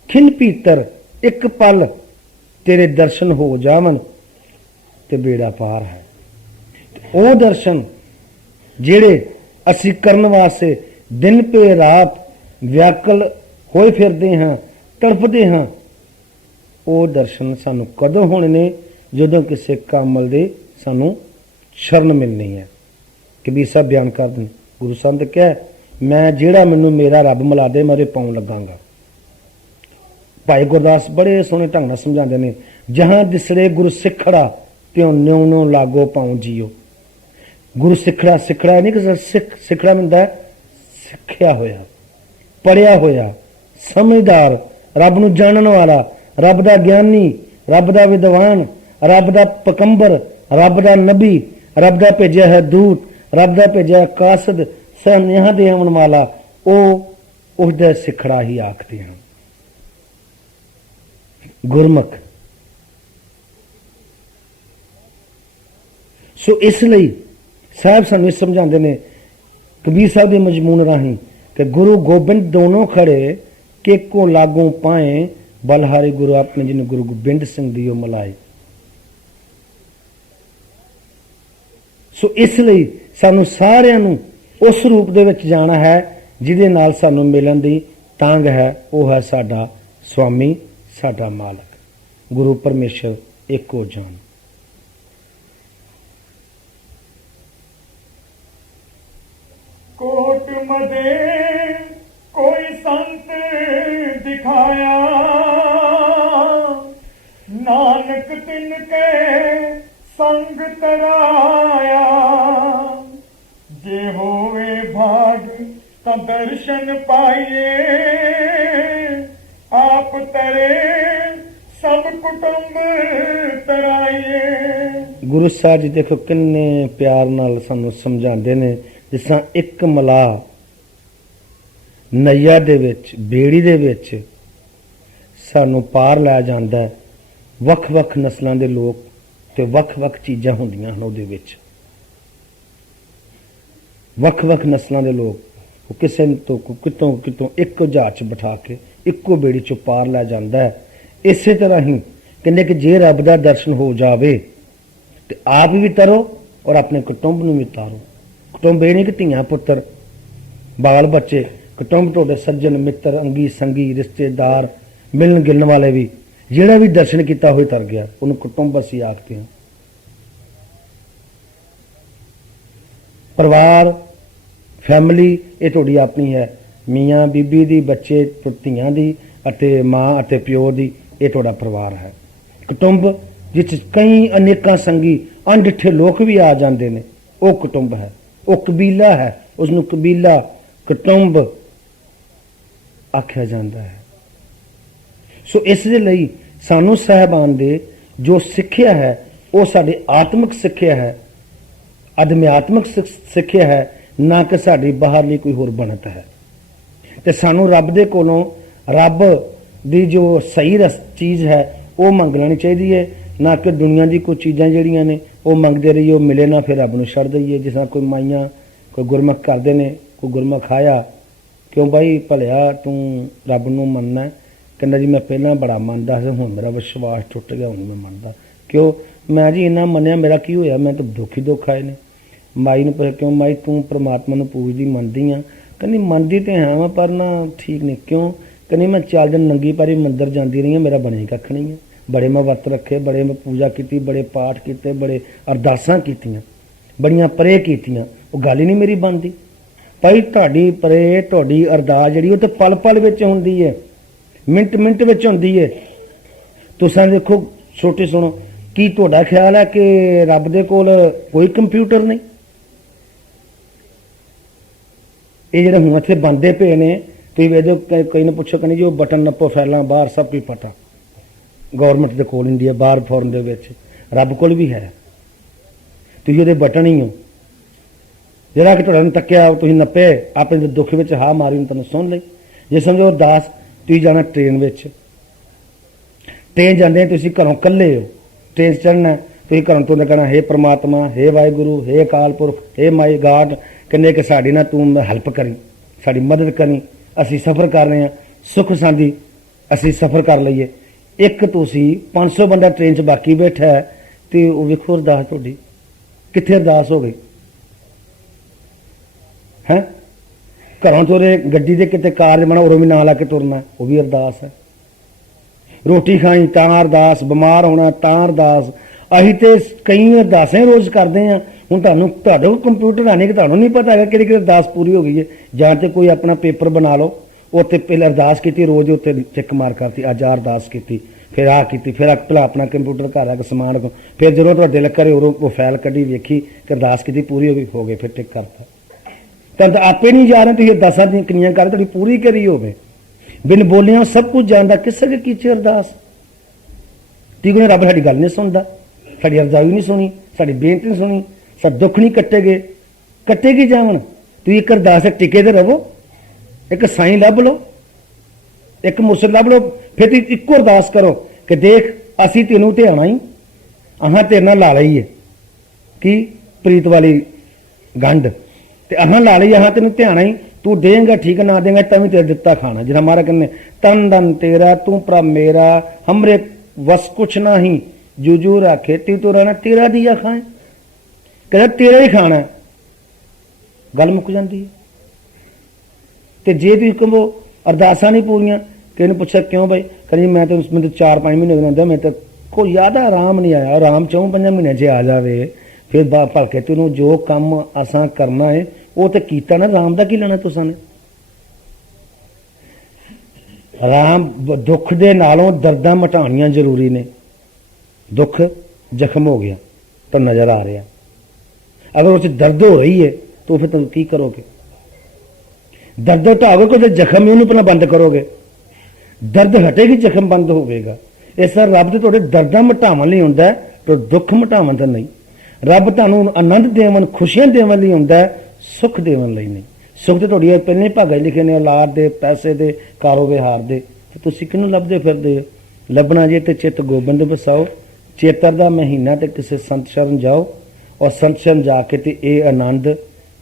खिन पीतर एक पल तेरे दर्शन हो जावन ते बेड़ा पार है। ओ दर्शन जेड़े असी करन वास्ते दिन पे रात व्याकुल होए फिरदे हां, तड़फदे हां, वो दर्शन सानू कदों होने ने जदों किसी कामल दे सानू शरण मिलनी है। कबीर साहब बयान कर दें, गुरु साहब ने कहा मैं जेड़ा मैनू मेरा रब मिला दे मेरे पाँव लगांगा। भाई गुरदास बड़े सोहने ढंग नाल समझाते ने, जहां दिसड़े गुरु सिखड़ा त्यों न्यों न्यों लागो पाँव जियो। गुरु सिखड़ा सिखड़ा नहीं कि सिखड़ा मिलता है सिखिया होया, पढ़िया होया, समझदार, रब नू जानन वाला, रब दा ज्ञानी, रब दा विद्वान, रब दा पकंबर, रब दा नबी, रब दा भेजिया है दूत, रब दा भेजिया कासद सनेहा दे आवन वाला, उसदा सिखड़ा ही आखदे हैं गुरमुख। सो इसलिए साहब सानू समझाते ने कबीर साहब के मजमून राही कि गुरु गोबिंद दोनों खड़े के को लागू पाए, बलहारी गुरु अपने जिन्हें गुरु गोबिंद सिंह दियो मलाए। सो इसलिए सानू सारिਆਂ ਨੂੰ उस रूप दे विच जाना है जिहदे नाल सानू मिलन दी तांग है। वह है साडा स्वामी, साडा मालक, गुरु परमेश्वर एको जान। कोट मदे कोई संत दिखाया, नानक तिनके संग तराया। जे होवे भाग ਤਾਂ ਦਰਸ਼ਨ ਪਾਈਏ ਆਪ ਤਰੇ ਸਭ ਕੁਟੁੰਬ ਤਰਾਈਏ। ਗੁਰੂ ਸਾਹਿਬ ਜੀ ਦੇਖੋ ਕਿੰਨੇ ਪਿਆਰ ਨਾਲ ਸਾਨੂੰ ਸਮਝਾਉਂਦੇ ਨੇ, ਜਿਸ ਤਰ੍ਹਾਂ ਇੱਕ ਮਲਾਹ ਨਈਆ ਦੇ ਵਿੱਚ, ਬੇੜੀ ਦੇ ਵਿੱਚ ਸਾਨੂੰ ਪਾਰ ਲੈ ਜਾਂਦਾ ਹੈ। ਵੱਖ-ਵੱਖ ਨਸਲਾਂ ਦੇ ਲੋਕ ਤੇ ਵੱਖ-ਵੱਖ ਚੀਜ਼ਾਂ ਹੁੰਦੀਆਂ ਹਨ ਉਹਦੇ ਵਿੱਚ। ਵੱਖ-ਵੱਖ ਨਸਲਾਂ ਦੇ ਲੋਕ ਉਹ ਕਿਸੇ ਤੋਂ ਕਿਤੋਂ ਇੱਕੋ ਜਹਾਜ਼ 'ਚ ਬਿਠਾ ਕੇ ਇੱਕੋ ਬੇੜੀ 'ਚੋਂ ਪਾਰ ਲੈ ਜਾਂਦਾ ਹੈ। ਇਸੇ ਤਰ੍ਹਾਂ ਹੀ ਕਹਿੰਦੇ ਕਿ ਜੇ ਰੱਬ ਦਾ ਦਰਸ਼ਨ ਹੋ ਜਾਵੇ ਤੇ ਆਪ ਵੀ ਤਰੋ ਔਰ ਆਪਣੇ ਕੁਟੁੰਬ ਨੂੰ ਵੀ ਤਾਰੋ। ਕੁਟੁੰਬ ਇਹ ਨਹੀਂ ਕਿ ਧੀਆਂ ਪੁੱਤਰ ਬਾਲ ਬੱਚੇ, ਕੁਟੁੰਬ ਤੁਹਾਡੇ ਸੱਜਣ ਮਿੱਤਰ ਅੰਗੀ ਸੰਗੀ ਰਿਸ਼ਤੇਦਾਰ ਮਿਲਣ ਗਿਲਣ ਵਾਲੇ ਵੀ, ਜਿਹੜਾ ਵੀ ਦਰਸ਼ਨ ਕੀਤਾ ਹੋਏ ਤਰ ਗਿਆ ਉਹਨੂੰ ਕੁਟੁੰਬ ਅਸੀਂ ਆਖਦੇ ਹਾਂ। ਪਰਿਵਾਰ ਫੈਮਿਲੀ ਇਹ ਤੁਹਾਡੀ ਆਪਣੀ ਹੈ, ਮੀਆਂ ਬੀਬੀ ਦੀ, ਬੱਚੇ ਧੀਆਂ ਦੀ ਅਤੇ ਮਾਂ ਅਤੇ ਪਿਓ ਦੀ, ਇਹ ਤੁਹਾਡਾ ਪਰਿਵਾਰ ਹੈ। ਕੁਟੁੰਬ ਜਿਸ ਕਈ ਅਨੇਕਾਂ ਸੰਗੀ ਅਣਡਿੱਠੇ ਲੋਕ ਵੀ ਆ ਜਾਂਦੇ ਨੇ, ਉਹ ਕੁਟੁੰਬ ਹੈ। ਉਹ ਕਬੀਲਾ ਹੈ, ਉਸ ਨੂੰ ਕਬੀਲਾ ਕੁਟੁੰਬ ਆਖਿਆ ਜਾਂਦਾ ਹੈ। ਸੋ ਇਸ ਦੇ ਲਈ ਸਾਨੂੰ ਸਾਹਿਬਾਨ ਦੇ ਜੋ ਸਿੱਖਿਆ ਹੈ ਉਹ ਸਾਡੇ ਆਤਮਿਕ ਸਿੱਖਿਆ ਹੈ, ਅਧਿਆਤਮਿਕ ਸਿੱਖਿਆ ਹੈ, ਨਾ ਕਿ ਸਾਡੀ ਬਾਹਰਲੀ ਕੋਈ ਹੋਰ ਬਣਤ ਹੈ। ਤੇ ਸਾਨੂੰ ਰੱਬ ਦੇ ਕੋਲੋਂ ਰੱਬ ਦੀ ਜੋ ਸਹੀ ਚੀਜ਼ ਹੈ ਉਹ ਮੰਗ ਲੈਣੀ ਚਾਹੀਦੀ ਹੈ, ਨਾ ਕਿ ਦੁਨੀਆ ਦੀ ਕੋਈ ਚੀਜ਼ਾਂ ਜਿਹੜੀਆਂ ਨੇ ਉਹ ਮੰਗਦੇ ਰਹੀਏ, ਉਹ ਮਿਲੇ ਨਾ ਫਿਰ ਰੱਬ ਨੂੰ ਛੱਡ ਦਈਏ। ਜਿਸ ਤਰ੍ਹਾਂ ਕੋਈ ਮਾਈਆਂ ਕੋਈ ਗੁਰਮੁਖ ਕਰਦੇ ਨੇ, ਕੋਈ ਗੁਰਮੁਖ ਆਇਆ, ਕਿਉਂ ਬਾਈ ਭਲਿਆ ਤੂੰ ਰੱਬ ਨੂੰ ਮੰਨਣਾ? ਕਹਿੰਦਾ ਜੀ ਮੈਂ ਪਹਿਲਾਂ ਬੜਾ ਮੰਨਦਾ ਸੀ, ਹੁਣ ਮੇਰਾ ਵਿਸ਼ਵਾਸ ਟੁੱਟ ਗਿਆ, ਹੁਣ ਮੈਂ ਮੰਨਦਾ। ਕਿਉਂ? ਮੈਂ ਜੀ ਇੰਨਾ ਮੰਨਿਆ, ਮੇਰਾ ਕੀ ਹੋਇਆ? ਮੈਂ ਤਾਂ ਦੁੱਖ ਹੀ ਦੁੱਖ ਆਏ ਨੇ। ਮਾਈ ਨੂੰ ਪੁੱਛਿਆ ਕਿਉਂ ਮਾਈ ਤੂੰ ਪ੍ਰਮਾਤਮਾ ਨੂੰ ਪੂਜਦੀ ਮੰਨਦੀ ਆ? ਕਹਿੰਦੀ ਮੰਨਦੀ ਤੇ ਹਾਂ ਵਾ ਪਰ ਨਾ ਠੀਕ ਨਹੀਂ। ਕਿਉਂ? ਕਹਿੰਦੀ ਮੈਂ 4 ਦਿਨ ਨੰਗੀ ਪੈਰੀ ਮੰਦਰ ਜਾਂਦੀ ਰਹੀ ਹਾਂ, ਮੇਰਾ ਬਣਿਆ ਕੱਖ ਨਹੀਂ ਹੈ। ਬੜੇ ਮੈਂ ਵਰਤ ਰੱਖੇ, ਬੜੇ ਮੈਂ ਪੂਜਾ ਕੀਤੀ, ਬੜੇ ਪਾਠ ਕੀਤੇ, ਬੜੇ ਅਰਦਾਸਾਂ ਕੀਤੀਆਂ, ਬੜੀਆਂ ਪਰੇ ਕੀਤੀਆਂ, ਉਹ ਗੱਲ ਹੀ ਨਹੀਂ ਮੇਰੀ ਬਣਦੀ। ਭਾਈ ਤੁਹਾਡੀ ਪਰੇ ਤੁਹਾਡੀ ਅਰਦਾਸ ਜਿਹੜੀ ਉਹ ਤਾਂ ਪਲ ਪਲ ਵਿੱਚ ਹੁੰਦੀ ਹੈ, ਮਿੰਟ ਮਿੰਟ ਵਿੱਚ ਹੁੰਦੀ ਹੈ। ਤੁਸੀਂ ਦੇਖੋ ਛੋਟੇ ਸੁਣੋ, ਕੀ ਤੁਹਾਡਾ ਖਿਆਲ ਹੈ ਕਿ ਰੱਬ ਦੇ ਕੋਲ ਕੋਈ ਕੰਪਿਊਟਰ ਨਹੀਂ? ਇਹ ਜਿਹੜੇ ਹੁਣ ਇੱਥੇ ਬੰਦੇ ਪਏ ਨੇ, ਤੁਸੀਂ ਵੇਖੋ ਕਈ ਨੂੰ ਪੁੱਛੋ ਕਹਿੰਦੇ ਜੀ ਉਹ ਬਟਨ ਨੱਪੋ ਫੈਲਾਂ ਬਾਹਰ ਸਭ ਕੁਝ ਪਤਾ। ਗੌਰਮੈਂਟ ਦੇ ਕੋਲ ਇੰਡੀਆ ਬਾਹਰ ਫੋਰਨ ਦੇ ਵਿੱਚ, ਰੱਬ ਕੋਲ ਵੀ ਹੈ। ਤੁਸੀਂ ਉਹਦੇ ਬਟਨ ਹੀ ਹੋ। ਜਿਹੜਾ ਕਿ ਤੁਹਾਡਾ ਨੂੰ ਤੱਕਿਆ ਤੁਸੀਂ ਨੱਪੇ, ਆਪਣੇ ਦੁੱਖ ਵਿੱਚ ਹਾਂ ਮਾਰੀ ਤੁਹਾਨੂੰ ਸੁਣ ਲਈ। ਜੇ ਸਮਝੋ ਅਰਦਾਸ, ਤੁਸੀਂ ਜਾਣਾ ਟ੍ਰੇਨ ਵਿੱਚ, ਟ੍ਰੇਨ ਜਾਂਦੇ ਤੁਸੀਂ ਘਰੋਂ ਇਕੱਲੇ ਹੋ, ਟ੍ਰੇਨ ਚੜ੍ਹਨਾ, ਤੁਸੀਂ ਘਰੋਂ ਤੋਂ ਕਹਿਣਾ ਹੇ ਪ੍ਰਮਾਤਮਾ, ਹੇ ਵਾਹਿਗੁਰੂ, ਹੇ ਅਕਾਲ ਪੁਰਖ, ਹੇ ਮਾਈ ਗਾਡ, ਕਹਿੰਦੇ ਕਿ ਸਾਡੀ ਨਾ ਤੂੰ ਹੈਲਪ ਕਰੀ, ਸਾਡੀ ਮਦਦ ਕਰੀ, ਅਸੀਂ ਸਫ਼ਰ ਕਰ ਰਹੇ ਹਾਂ, ਸੁੱਖ ਸਾਂਦੀ ਅਸੀਂ ਸਫ਼ਰ ਕਰ ਲਈਏ। ਇੱਕ ਤੁਸੀਂ 500 ਬੰਦਾ ਟ੍ਰੇਨ 'ਚ ਬਾਕੀ ਬੈਠਾ ਹੈ ਤੇ ਉਹ ਵੇਖੋ ਅਰਦਾਸ ਤੁਹਾਡੀ ਕਿੱਥੇ ਅਰਦਾਸ ਹੋ ਗਈ ਹੈ। ਘਰੋਂ ਤੁਰੇ ਗੱਡੀ ਦੇ ਕਿਤੇ ਕਾਰ ਬਣਾ ਉਰੋਂ ਵੀ ਨਾਂ ਲਾ ਕੇ ਤੁਰਨਾ, ਉਹ ਵੀ ਅਰਦਾਸ ਹੈ। ਰੋਟੀ ਖਾਣੀ ਤਾਂ ਅਰਦਾਸ, ਬਿਮਾਰ ਹੋਣਾ ਤਾਂ ਅਰਦਾਸ। ਅਸੀਂ ਤੇ ਕਈ ਅਰਦਾਸਾਂ ਰੋਜ਼ ਕਰਦੇ ਹਾਂ। ਹੁਣ ਤੁਹਾਡੇ ਕੋਲ ਕੰਪਿਊਟਰ ਆਣੇ ਕਿ ਤੁਹਾਨੂੰ ਨਹੀਂ ਪਤਾ ਹੈਗਾ ਕਿਹੜੀ ਕਿਹੜੀ ਅਰਦਾਸ ਪੂਰੀ ਹੋ ਗਈ ਹੈ। ਜਾਂ ਤੇ ਕੋਈ ਆਪਣਾ ਪੇਪਰ ਬਣਾ ਲਓ, ਉੱਥੇ ਪਹਿਲਾਂ ਅਰਦਾਸ ਕੀਤੀ, ਰੋਜ਼ ਉੱਤੇ ਚੈੱਕ ਮਾਰ ਕਰਤੀ, ਅੱਜ ਅਰਦਾਸ ਕੀਤੀ, ਫਿਰ ਆਹ ਕੀਤੀ, ਫਿਰ ਭਲਾ ਆਪਣਾ ਕੰਪਿਊਟਰ ਘਰ ਆ ਕੇ ਸਮਾਨ, ਫਿਰ ਜਦੋਂ ਤੁਹਾਡਾ ਦਿਲ ਕਰੇ ਉਦੋਂ ਉਹ ਫਾਈਲ ਕੱਢੀ ਵੇਖੀ ਕਿ ਅਰਦਾਸ ਕੀਤੀ ਪੂਰੀ ਹੋ ਗਈ, ਫਿਰ ਟਿਕ ਕਰਤਾ। ਤਾਂ ਆਪੇ ਨਹੀਂ ਜਾ ਰਹੇ ਤੁਸੀਂ ਅਰਦਾਸਾਂ ਦੀਆਂ ਕਿੰਨੀਆਂ ਕਰ ਤੁਹਾਡੀ ਪੂਰੀ ਕਰੀ ਹੋਵੇ। ਬਿਨ ਬੋਲਿਆਂ ਸਭ ਕੁਝ ਜਾਣਦਾ, ਕਿਸੇ ਦੇ ਕੀਚੇ ਅਰਦਾਸ ਠੀਕ ਨੇ। ਰੱਬ ਸਾਡੀ ਗੱਲ ਨਹੀਂ ਸੁਣਦਾ, ਸਾਡੀ ਅਰਦਾਸ ਨਹੀਂ ਸੁਣੀ, ਸਾਡੀ ਬੇਨਤੀ ਨਹੀਂ ਸੁਣੀ, ਸਾਡੇ ਦੁੱਖ ਨਹੀਂ ਕੱਟੇ ਕੀ ਜਾਵਣ। ਤੁਸੀਂ ਇੱਕ ਅਰਦਾਸ ਟਿਕੇ ਤੇ ਰਵੋ, ਇੱਕ ਸਾਈਂ ਲੱਭ ਲਓ, ਇੱਕ ਮੁਰਸ਼ਿਦ ਲੱਭ ਲਓ, ਫਿਰ ਤੁਸੀਂ ਇੱਕੋ ਅਰਦਾਸ ਕਰੋ ਕਿ ਦੇਖ ਅਸੀਂ ਤੈਨੂੰ ਧਿਆਉਣਾ ਹੀ, ਆਹਾਂ ਤੇਰੇ ਨਾਲ ਲਾ ਲਈ ਹੈ ਕੀ ਪ੍ਰੀਤ ਵਾਲੀ ਗੰਢ, ਤੇ ਆਹਾਂ ਲਾ ਲਈ, ਆਹਾਂ ਤੈਨੂੰ ਧਿਆਣਾ ਹੀ, ਤੂੰ ਦੇਂਗਾ ਠੀਕ, ਨਾ ਦੇਂਗਾ ਤਾਂ ਵੀ ਤੇਰਾ ਦਿੱਤਾ ਖਾਣਾ। ਜਿਹੜਾ ਹਮਾਰਾ ਕਹਿੰਦੇ ਤਨ ਦਨ ਤੇਰਾ ਤੂੰ ਪ੍ਰਭ ਮੇਰਾ, ਹਮਰੇ ਵਸ ਕੁਛ ਨਹੀਂ, ਜੂਜੂ ਰੱਖੇ ਤੀ ਤੂੰ ਰਹਿਣਾ ਤੇਰਾ ਦੀਆ ਖਾਏ, ਕਹਿੰਦਾ ਤੇਰਾ ਹੀ ਖਾਣਾ, ਗੱਲ ਮੁੱਕ ਜਾਂਦੀ ਹੈ। ਤੇ ਜੇ ਤੁਸੀਂ ਕਹੋ ਅਰਦਾਸਾਂ ਨਹੀਂ ਪੂਰੀਆਂ, ਕਿਸੇ ਨੂੰ ਪੁੱਛਿਆ ਕਿਉਂ ਬਾਈ, ਕਹਿੰਦੀ ਮੈਂ ਤਾਂ 4-5 ਮਹੀਨੇ ਹੁੰਦਾ, ਮੈਂ ਤਾਂ ਕੋਈ ਜ਼ਿਆਦਾ ਆਰਾਮ ਨਹੀਂ ਆਇਆ। ਆਰਾਮ 4-5 ਮਹੀਨੇ 'ਚ ਆ ਜਾਵੇ ਫਿਰ ਭਲਕੇ ਤੈਨੂੰ ਜੋ ਕੰਮ ਅਸਾਂ ਕਰਨਾ ਹੈ ਉਹ ਤੇ ਕੀਤਾ ਨਾ, ਆਰਾਮ ਦਾ ਕੀ ਲੈਣਾ ਤੁਸਾਂ ਨੇ। ਆਰਾਮ ਦੁੱਖ ਦੇ ਨਾਲੋਂ ਦਰਦਾਂ ਮਟਾਉਣੀਆਂ ਜ਼ਰੂਰੀ ਨੇ। ਦੁੱਖ ਜ਼ਖਮ ਹੋ ਗਿਆ ਤਾਂ ਨਜ਼ਰ ਆ ਰਿਹਾ, ਅਗਰ ਉਹ 'ਚ ਦਰਦ ਹੋ ਰਹੀ ਹੈ ਤਾਂ ਫਿਰ ਤੁਸੀਂ ਕੀ ਕਰੋਗੇ? ਦਰਦ ਹਟਾਓਗੇ ਕੋਈ ਜ਼ਖਮ ਹੀ ਉਹਨੂੰ ਪਹਿਲਾਂ ਬੰਦ ਕਰੋਗੇ, ਦਰਦ ਹਟੇਗੀ ਜ਼ਖਮ ਬੰਦ ਹੋਵੇਗਾ। ਇਸ ਤਰ੍ਹਾਂ ਰੱਬ ਤੇ ਤੁਹਾਡੇ ਦਰਦਾਂ ਮਿਟਾਉਣ ਲਈ ਹੁੰਦਾ ਤੇ ਦੁੱਖ ਮਿਟਾਉਣ ਦਾ ਨਹੀਂ। ਰੱਬ ਤੁਹਾਨੂੰ ਆਨੰਦ ਦੇਵਨ, ਖੁਸ਼ੀਆਂ ਦੇਵਨ ਲਈ ਹੁੰਦਾ, ਸੁੱਖ ਦੇਵਨ ਲਈ ਨਹੀਂ। ਸੁੱਖ ਤੇ ਤੁਹਾਡੀ ਪਹਿਲੇ ਭਾਗਾਂ ਲਿਖੇ ਨੇ, ਔਲਾਦ ਦੇ, ਪੈਸੇ ਦੇ, ਕਾਰੋਬਾਰ ਦੇ, ਤੇ ਤੁਸੀਂ ਕਿਹਨੂੰ ਲੱਭਦੇ ਫਿਰਦੇ ਹੋ? ਲੱਭਣਾ ਜੇ ਤੇ ਚਿੱਤ ਗੋਬਿੰਦ ਵਸਾਓ। ਚੇਤਰ ਦਾ ਮਹੀਨਾ ਤੇ ਕਿਸੇ ਸੰਤ ਸ਼ਰਨ ਜਾਓ, ਔਰ ਸੰਤ ਸ਼ਰਨ ਜਾ ਕੇ ਤੇ ਇਹ ਆਨੰਦ,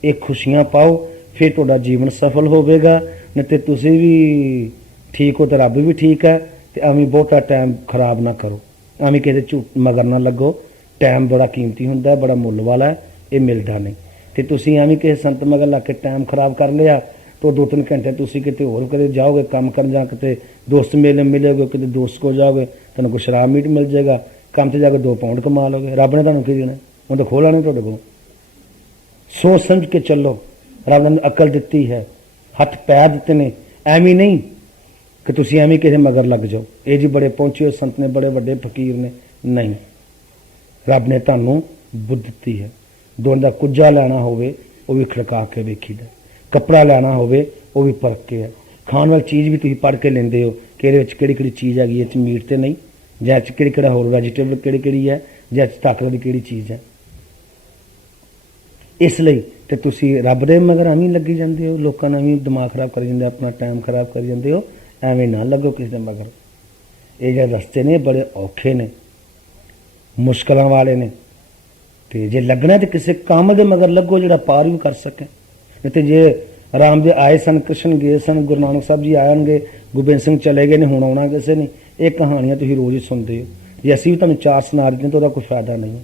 ਇਹ ਖੁਸ਼ੀਆਂ ਪਾਓ, ਫਿਰ ਤੁਹਾਡਾ ਜੀਵਨ ਸਫਲ ਹੋਵੇਗਾ। ਨਹੀਂ ਤੇ ਤੁਸੀਂ ਵੀ ਠੀਕ ਹੋ ਤੇ ਰੱਬ ਵੀ ਠੀਕ ਹੈ। ਤੇ ਐਵੇਂ ਬਹੁਤਾ ਟਾਈਮ ਖਰਾਬ ਨਾ ਕਰੋ, ਐਵੇਂ ਕਿਸੇ ਝੂਠ ਮਗਰ ਨਾ ਲੱਗੋ। ਟਾਈਮ ਬੜਾ ਕੀਮਤੀ ਹੁੰਦਾ, ਬੜਾ ਮੁੱਲ ਵਾਲਾ ਹੈ, ਇਹ ਮਿਲਦਾ ਨਹੀਂ। ਤੇ ਤੁਸੀਂ ਐਵੇਂ ਕਿਸੇ ਸੰਤ ਮਗਰ ਲੱਗ ਕੇ ਟਾਈਮ ਖਰਾਬ ਕਰ ਲਿਆ ਤਾਂ 2-3 ਘੰਟੇ ਤੁਸੀਂ ਕਿਤੇ ਹੋਰ ਕਿਤੇ ਜਾਓਗੇ ਕੰਮ ਕਰਨ, ਜਾਂ ਕਿਤੇ ਦੋਸਤ ਮਿਲੋਗੇ, ਕਿਤੇ ਦੋਸਤ ਕੋਲ ਜਾਓਗੇ, ਤੁਹਾਨੂੰ ਕੋਈ ਸ਼ਰਾਬ ਮੀਟ ਮਿਲ ਜਾਏਗਾ, ਕੰਮ ਤੇ ਜਾ ਕੇ 2 ਪਾਉਂਡ ਕਮਾ ਲਓਗੇ। ਰੱਬ ਨੇ ਤੁਹਾਨੂੰ ਕੀ ਦੇਣਾ? ਉਹ ਤਾਂ ਖੋਲ੍ਹਾ ਨਹੀਂ ਤੁਹਾਡੇ ਕੋਲ। ਸੋਚ ਸਮਝ ਕੇ ਚੱਲੋ। ਰੱਬ ਨੇ ਅਕਲ ਦਿੱਤੀ ਹੈ, ਹੱਥ ਪੈਰ ਦਿੱਤੇ ਨੇ, ਐਵੇਂ ਨਹੀਂ ਕਿ ਤੁਸੀਂ ਐਵੇਂ ਕਿਸੇ ਮਗਰ ਲੱਗ ਜਾਓ। ਇਹ ਜੀ ਬੜੇ ਪਹੁੰਚੇ ਹੋਏ ਸੰਤ ਨੇ, ਬੜੇ ਵੱਡੇ ਫਕੀਰ ਨੇ, ਨਹੀਂ। ਰੱਬ ਨੇ ਤੁਹਾਨੂੰ ਬੁੱਧ ਦਿੱਤੀ ਹੈ। ਦੋਨ ਦਾ ਕੁੱਜਾ ਲੈਣਾ ਹੋਵੇ ਉਹ ਵੀ ਖੜਕਾ ਕੇ ਵੇਖੀਦਾ, ਕੱਪੜਾ ਲੈਣਾ ਹੋਵੇ ਉਹ ਵੀ ਪਰਖ ਕੇ ਹੈ। ਖਾਣ ਵਾਲੀ ਚੀਜ਼ ਵੀ ਤੁਸੀਂ ਪੜ੍ਹ ਕੇ ਲੈਂਦੇ ਹੋ ਕਿ ਇਹਦੇ ਵਿੱਚ ਕਿਹੜੀ ਕਿਹੜੀ ਚੀਜ਼ ਹੈਗੀ, ਇਹ 'ਚ ਮੀਟ ਤੇ ਨਹੀਂ, ਜਾਂ ਇਹ 'ਚ ਕਿਹੜਾ ਹੋਰ ਵੈਜੀਟੇਬਲ ਕਿਹੜੀ ਕਿਹੜੀ ਹੈ, ਜਾਂ 'ਚ ਤਾਕਤ ਦੀ ਕਿਹੜੀ ਚੀਜ਼ ਹੈ। ਇਸ ਲਈ ਤੇ ਤੁਸੀਂ ਰੱਬ ਦੇ ਮਗਰ ਐਵੇਂ ਲੱਗੀ ਜਾਂਦੇ ਹੋ, ਲੋਕਾਂ ਨਾਲ ਐਵੇਂ ਦਿਮਾਗ ਖਰਾਬ ਕਰੀ ਜਾਂਦੇ, ਆਪਣਾ ਟਾਈਮ ਖਰਾਬ ਕਰੀ ਜਾਂਦੇ ਹੋ। ਐਵੇਂ ਨਾ ਲੱਗੋ ਕਿਸੇ ਦੇ ਮਗਰ। ਇਹ ਜਿਹੜੇ ਰਸਤੇ ਨੇ ਬੜੇ ਔਖੇ ਨੇ, ਮੁਸ਼ਕਲਾਂ ਵਾਲੇ ਨੇ। ਤੇ ਜੇ ਲੱਗਣਾ ਤੇ ਕਿਸੇ ਕੰਮ ਦੇ ਮਗਰ ਲੱਗੋ ਜਿਹੜਾ ਪਾਰ ਵੀ ਕਰ ਸਕੇ। ਨਹੀਂ ਤੇ ਜੇ ਰਾਮ ਜੀ ਆਏ ਸਨ, ਕ੍ਰਿਸ਼ਨ ਗਏ ਸਨ, ਗੁਰੂ ਨਾਨਕ ਸਾਹਿਬ ਜੀ ਆਣਗੇ, ਗੋਬਿੰਦ ਸਿੰਘ ਚਲੇ ਗਏ ਨੇ, ਹੁਣ ਆਉਣਾ ਕਿਸੇ ਨੇ। ਇਹ ਕਹਾਣੀਆਂ ਤੁਸੀਂ ਰੋਜ਼ ਹੀ ਸੁਣਦੇ ਹੋ। ਜੇ ਅਸੀਂ ਵੀ ਤੁਹਾਨੂੰ 4 ਸੁਣਾ ਦਿੰਦੇ ਤਾਂ ਉਹਦਾ ਕੋਈ ਫਾਇਦਾ ਨਹੀਂ ਹੈ।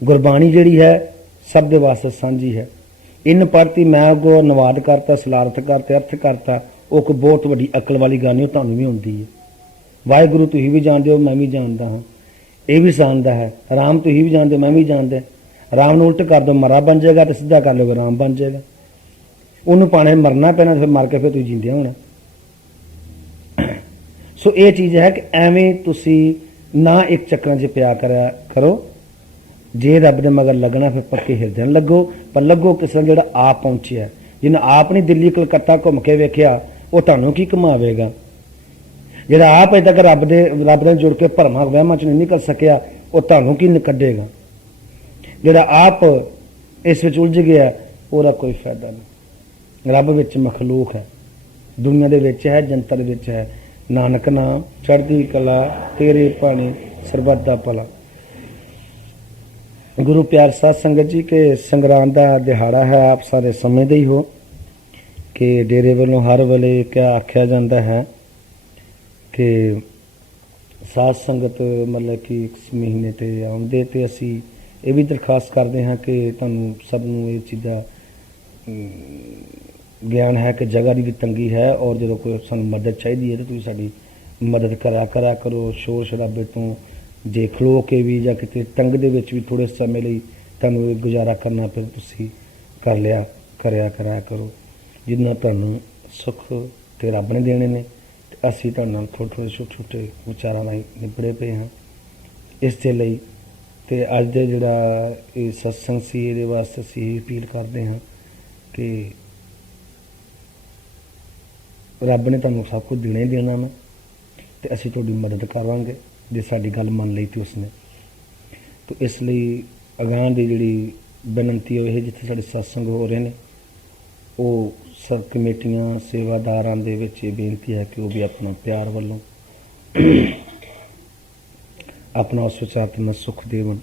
ਗੁਰਬਾਣੀ ਜਿਹੜੀ ਹੈ ਸਭ ਦੇ ਵਾਸਤੇ ਸਾਂਝੀ ਹੈ। ਇਨ ਪੜ੍ਹਤੀ ਮੈਂ ਅੱਗੋਂ ਅਨੁਵਾਦ ਕਰਤਾ, ਸਲਾਰਥ ਕਰਤੇ, ਅਰਥ ਕਰਤਾ। ਉਹ ਕੋਈ ਬਹੁਤ ਵੱਡੀ ਅਕਲ ਵਾਲੀ ਗੱਲ ਨਹੀਂ, ਉਹ ਤੁਹਾਨੂੰ ਵੀ ਹੁੰਦੀ ਹੈ। ਵਾਹਿਗੁਰੂ ਤੁਸੀਂ ਵੀ ਜਾਣਦੇ ਹੋ, ਮੈਂ ਵੀ ਜਾਣਦਾ ਹਾਂ, ਇਹ ਵੀ ਜਾਣਦਾ ਹੈ। ਰਾਮ ਤੁਸੀਂ ਵੀ ਜਾਣਦੇ, ਮੈਂ ਵੀ ਜਾਣਦਾ। ਰਾਮ ਨੂੰ ਉਲਟ ਕਰ ਦਿਓ ਮਰਾ ਬਣ ਜਾਏਗਾ, ਤੇ ਸਿੱਧਾ ਕਰ ਲਿਓ ਰਾਮ ਬਣ ਜਾਏਗਾ। ਉਹਨੂੰ ਭਾਵੇਂ ਮਰਨਾ ਪੈਣਾ, ਫਿਰ ਮਰ ਕੇ ਫਿਰ ਤੁਸੀਂ ਜਿੰਦੇ ਹੋਣਾ। ਸੋ ਇਹ ਚੀਜ਼ ਹੈ ਕਿ ਐਵੇਂ ਤੁਸੀਂ ਨਾ ਇੱਕ ਚੱਕਰਾਂ 'ਚ ਪਿਆ ਕਰਿਆ ਕਰੋ। ਜੇ ਰੱਬ ਦੇ ਮਗਰ ਲੱਗਣਾ ਫਿਰ ਪੱਕੇ ਹਿਰਦੇ ਨਾਲ ਲੱਗੋ, ਪਰ ਲੱਗੋ ਕਿਸੇ ਨਾਲ ਜਿਹੜਾ ਆਪ ਪਹੁੰਚਿਆ। ਜਿਹਨੇ ਆਪ ਨਹੀਂ ਦਿੱਲੀ ਕਲਕੱਤਾ ਘੁੰਮ ਕੇ ਵੇਖਿਆ, ਉਹ ਤੁਹਾਨੂੰ ਕੀ ਕਮਾਵੇਗਾ। ਜਿਹੜਾ ਆਪ ਅਜੇ ਤੱਕ ਰੱਬ ਨਾਲ ਜੁੜ ਕੇ ਭਰਮਾਂ ਵਹਿਮਾਂ 'ਚ ਨਹੀਂ ਨਿਕਲ ਸਕਿਆ, ਉਹ ਤੁਹਾਨੂੰ ਕੀ ਕੱਢੇਗਾ। ਜਿਹੜਾ ਆਪ ਇਸ ਵਿੱਚ ਉਲਝ ਗਿਆ, ਉਹਦਾ ਕੋਈ ਫਾਇਦਾ ਨਹੀਂ। ਰੱਬ ਵਿੱਚ ਮਖਲੂਕ ਹੈ, ਦੁਨੀਆ ਦੇ ਵਿੱਚ ਹੈ, ਜੰਤਰ ਵਿੱਚ ਹੈ। ਨਾਨਕ ਨਾਮ ਚੜ੍ਹਦੀ ਕਲਾ, ਤੇਰੇ ਭਾਣੇ ਸਰਬੱਤ ਦਾ ਭਲਾ। ਗੁਰੂ ਪਿਆਰ ਸਾਧ ਸੰਗਤ ਜੀ ਕੇ ਸੰਗਰਾਂਦ ਦਾ ਦਿਹਾੜਾ ਹੈ। ਆਪ ਸਾਰੇ ਸਮਝਦੇ ਹੀ ਹੋ ਕਿ ਡੇਰੇ ਵੱਲੋਂ ਹਰ ਵੇਲੇ ਕਿਆ ਆਖਿਆ ਜਾਂਦਾ ਹੈ ਕਿ ਸਾਧ ਸੰਗਤ ਮਤਲਬ ਕਿ ਇਸ ਮਹੀਨੇ ਤੇ ਆਉਂਦੇ, ਤੇ ਅਸੀਂ ਇਹ ਵੀ ਦਰਖਾਸਤ ਕਰਦੇ ਹਾਂ ਕਿ ਤੁਹਾਨੂੰ ਸਭ ਨੂੰ ਇਹ ਚੀਜ਼ ਦਾ ਗਿਆਨ ਹੈ ਕਿ ਜਗ੍ਹਾ ਦੀ ਵੀ ਤੰਗੀ ਹੈ, ਔਰ ਜਦੋਂ ਕੋਈ ਸਾਨੂੰ ਮਦਦ ਚਾਹੀਦੀ ਹੈ ਤਾਂ ਤੁਸੀਂ ਸਾਡੀ ਮਦਦ ਕਰਿਆ ਕਰੋ। ਸ਼ੋਰ ਸ਼ਰਾਬੇ ਤੋਂ ਜੇ ਖਲੋ ਕੇ ਵੀ ਜਾਂ ਕਿਤੇ ਤੰਗ ਦੇ ਵਿੱਚ ਵੀ ਥੋੜ੍ਹੇ ਸਮੇਂ ਲਈ ਤੁਹਾਨੂੰ ਗੁਜ਼ਾਰਾ ਕਰਨਾ ਪਏ, ਤੁਸੀਂ ਕਰਿਆ ਕਰੋ। ਜਿੰਨਾ ਤੁਹਾਨੂੰ ਸੁੱਖ ਤੇ ਰੱਬ ਨੇ ਦੇਣੇ ਨੇ, ਤੇ ਅਸੀਂ ਤੁਹਾਡੇ ਨਾਲ ਥੋੜ੍ਹੇ ਛੋਟੇ ਵਿਚਾਰਾਂ ਨਾਲ ਨਿਬੜੇ ਪਏ ਹਾਂ। ਇਸ ਦੇ ਲਈ ਤੇ ਅੱਜ ਦੇ ਜਿਹੜਾ ਇਹ ਸਤਸੰਗ ਸੀ, ਇਹਦੇ ਵਾਸਤੇ ਅਸੀਂ ਅਪੀਲ ਕਰਦੇ ਹਾਂ ਕਿ ਰੱਬ ਨੇ ਤੁਹਾਨੂੰ ਸਭ ਕੁਝ ਦੇਣਾ ਹੀ ਦੇਣਾ ਵਾ, ਤੇ ਅਸੀਂ ਤੁਹਾਡੀ ਮਦਦ ਕਰਾਂਗੇ ਜੇ ਸਾਡੀ ਗੱਲ ਮੰਨ ਲਈ ਤੇ ਉਸਨੇ। ਤਾਂ ਇਸ ਲਈ ਅਗਾਂਹ ਦੀ ਜਿਹੜੀ ਬੇਨਤੀ ਉਹ ਇਹ, ਜਿੱਥੇ ਸਾਡੇ ਸਤਸੰਗ ਹੋ ਰਹੇ ਨੇ, ਉਹ ਸਭ ਕਮੇਟੀਆਂ ਸੇਵਾਦਾਰਾਂ ਦੇ ਵਿੱਚ ਇਹ ਬੇਨਤੀ ਹੈ ਕਿ ਉਹ ਵੀ ਆਪਣਾ ਪਿਆਰ ਵੱਲੋਂ ਆਪਣਾ ਉਸ ਵਿੱਚ ਆਤਮਾ ਸੁੱਖ ਦੇਵਨ।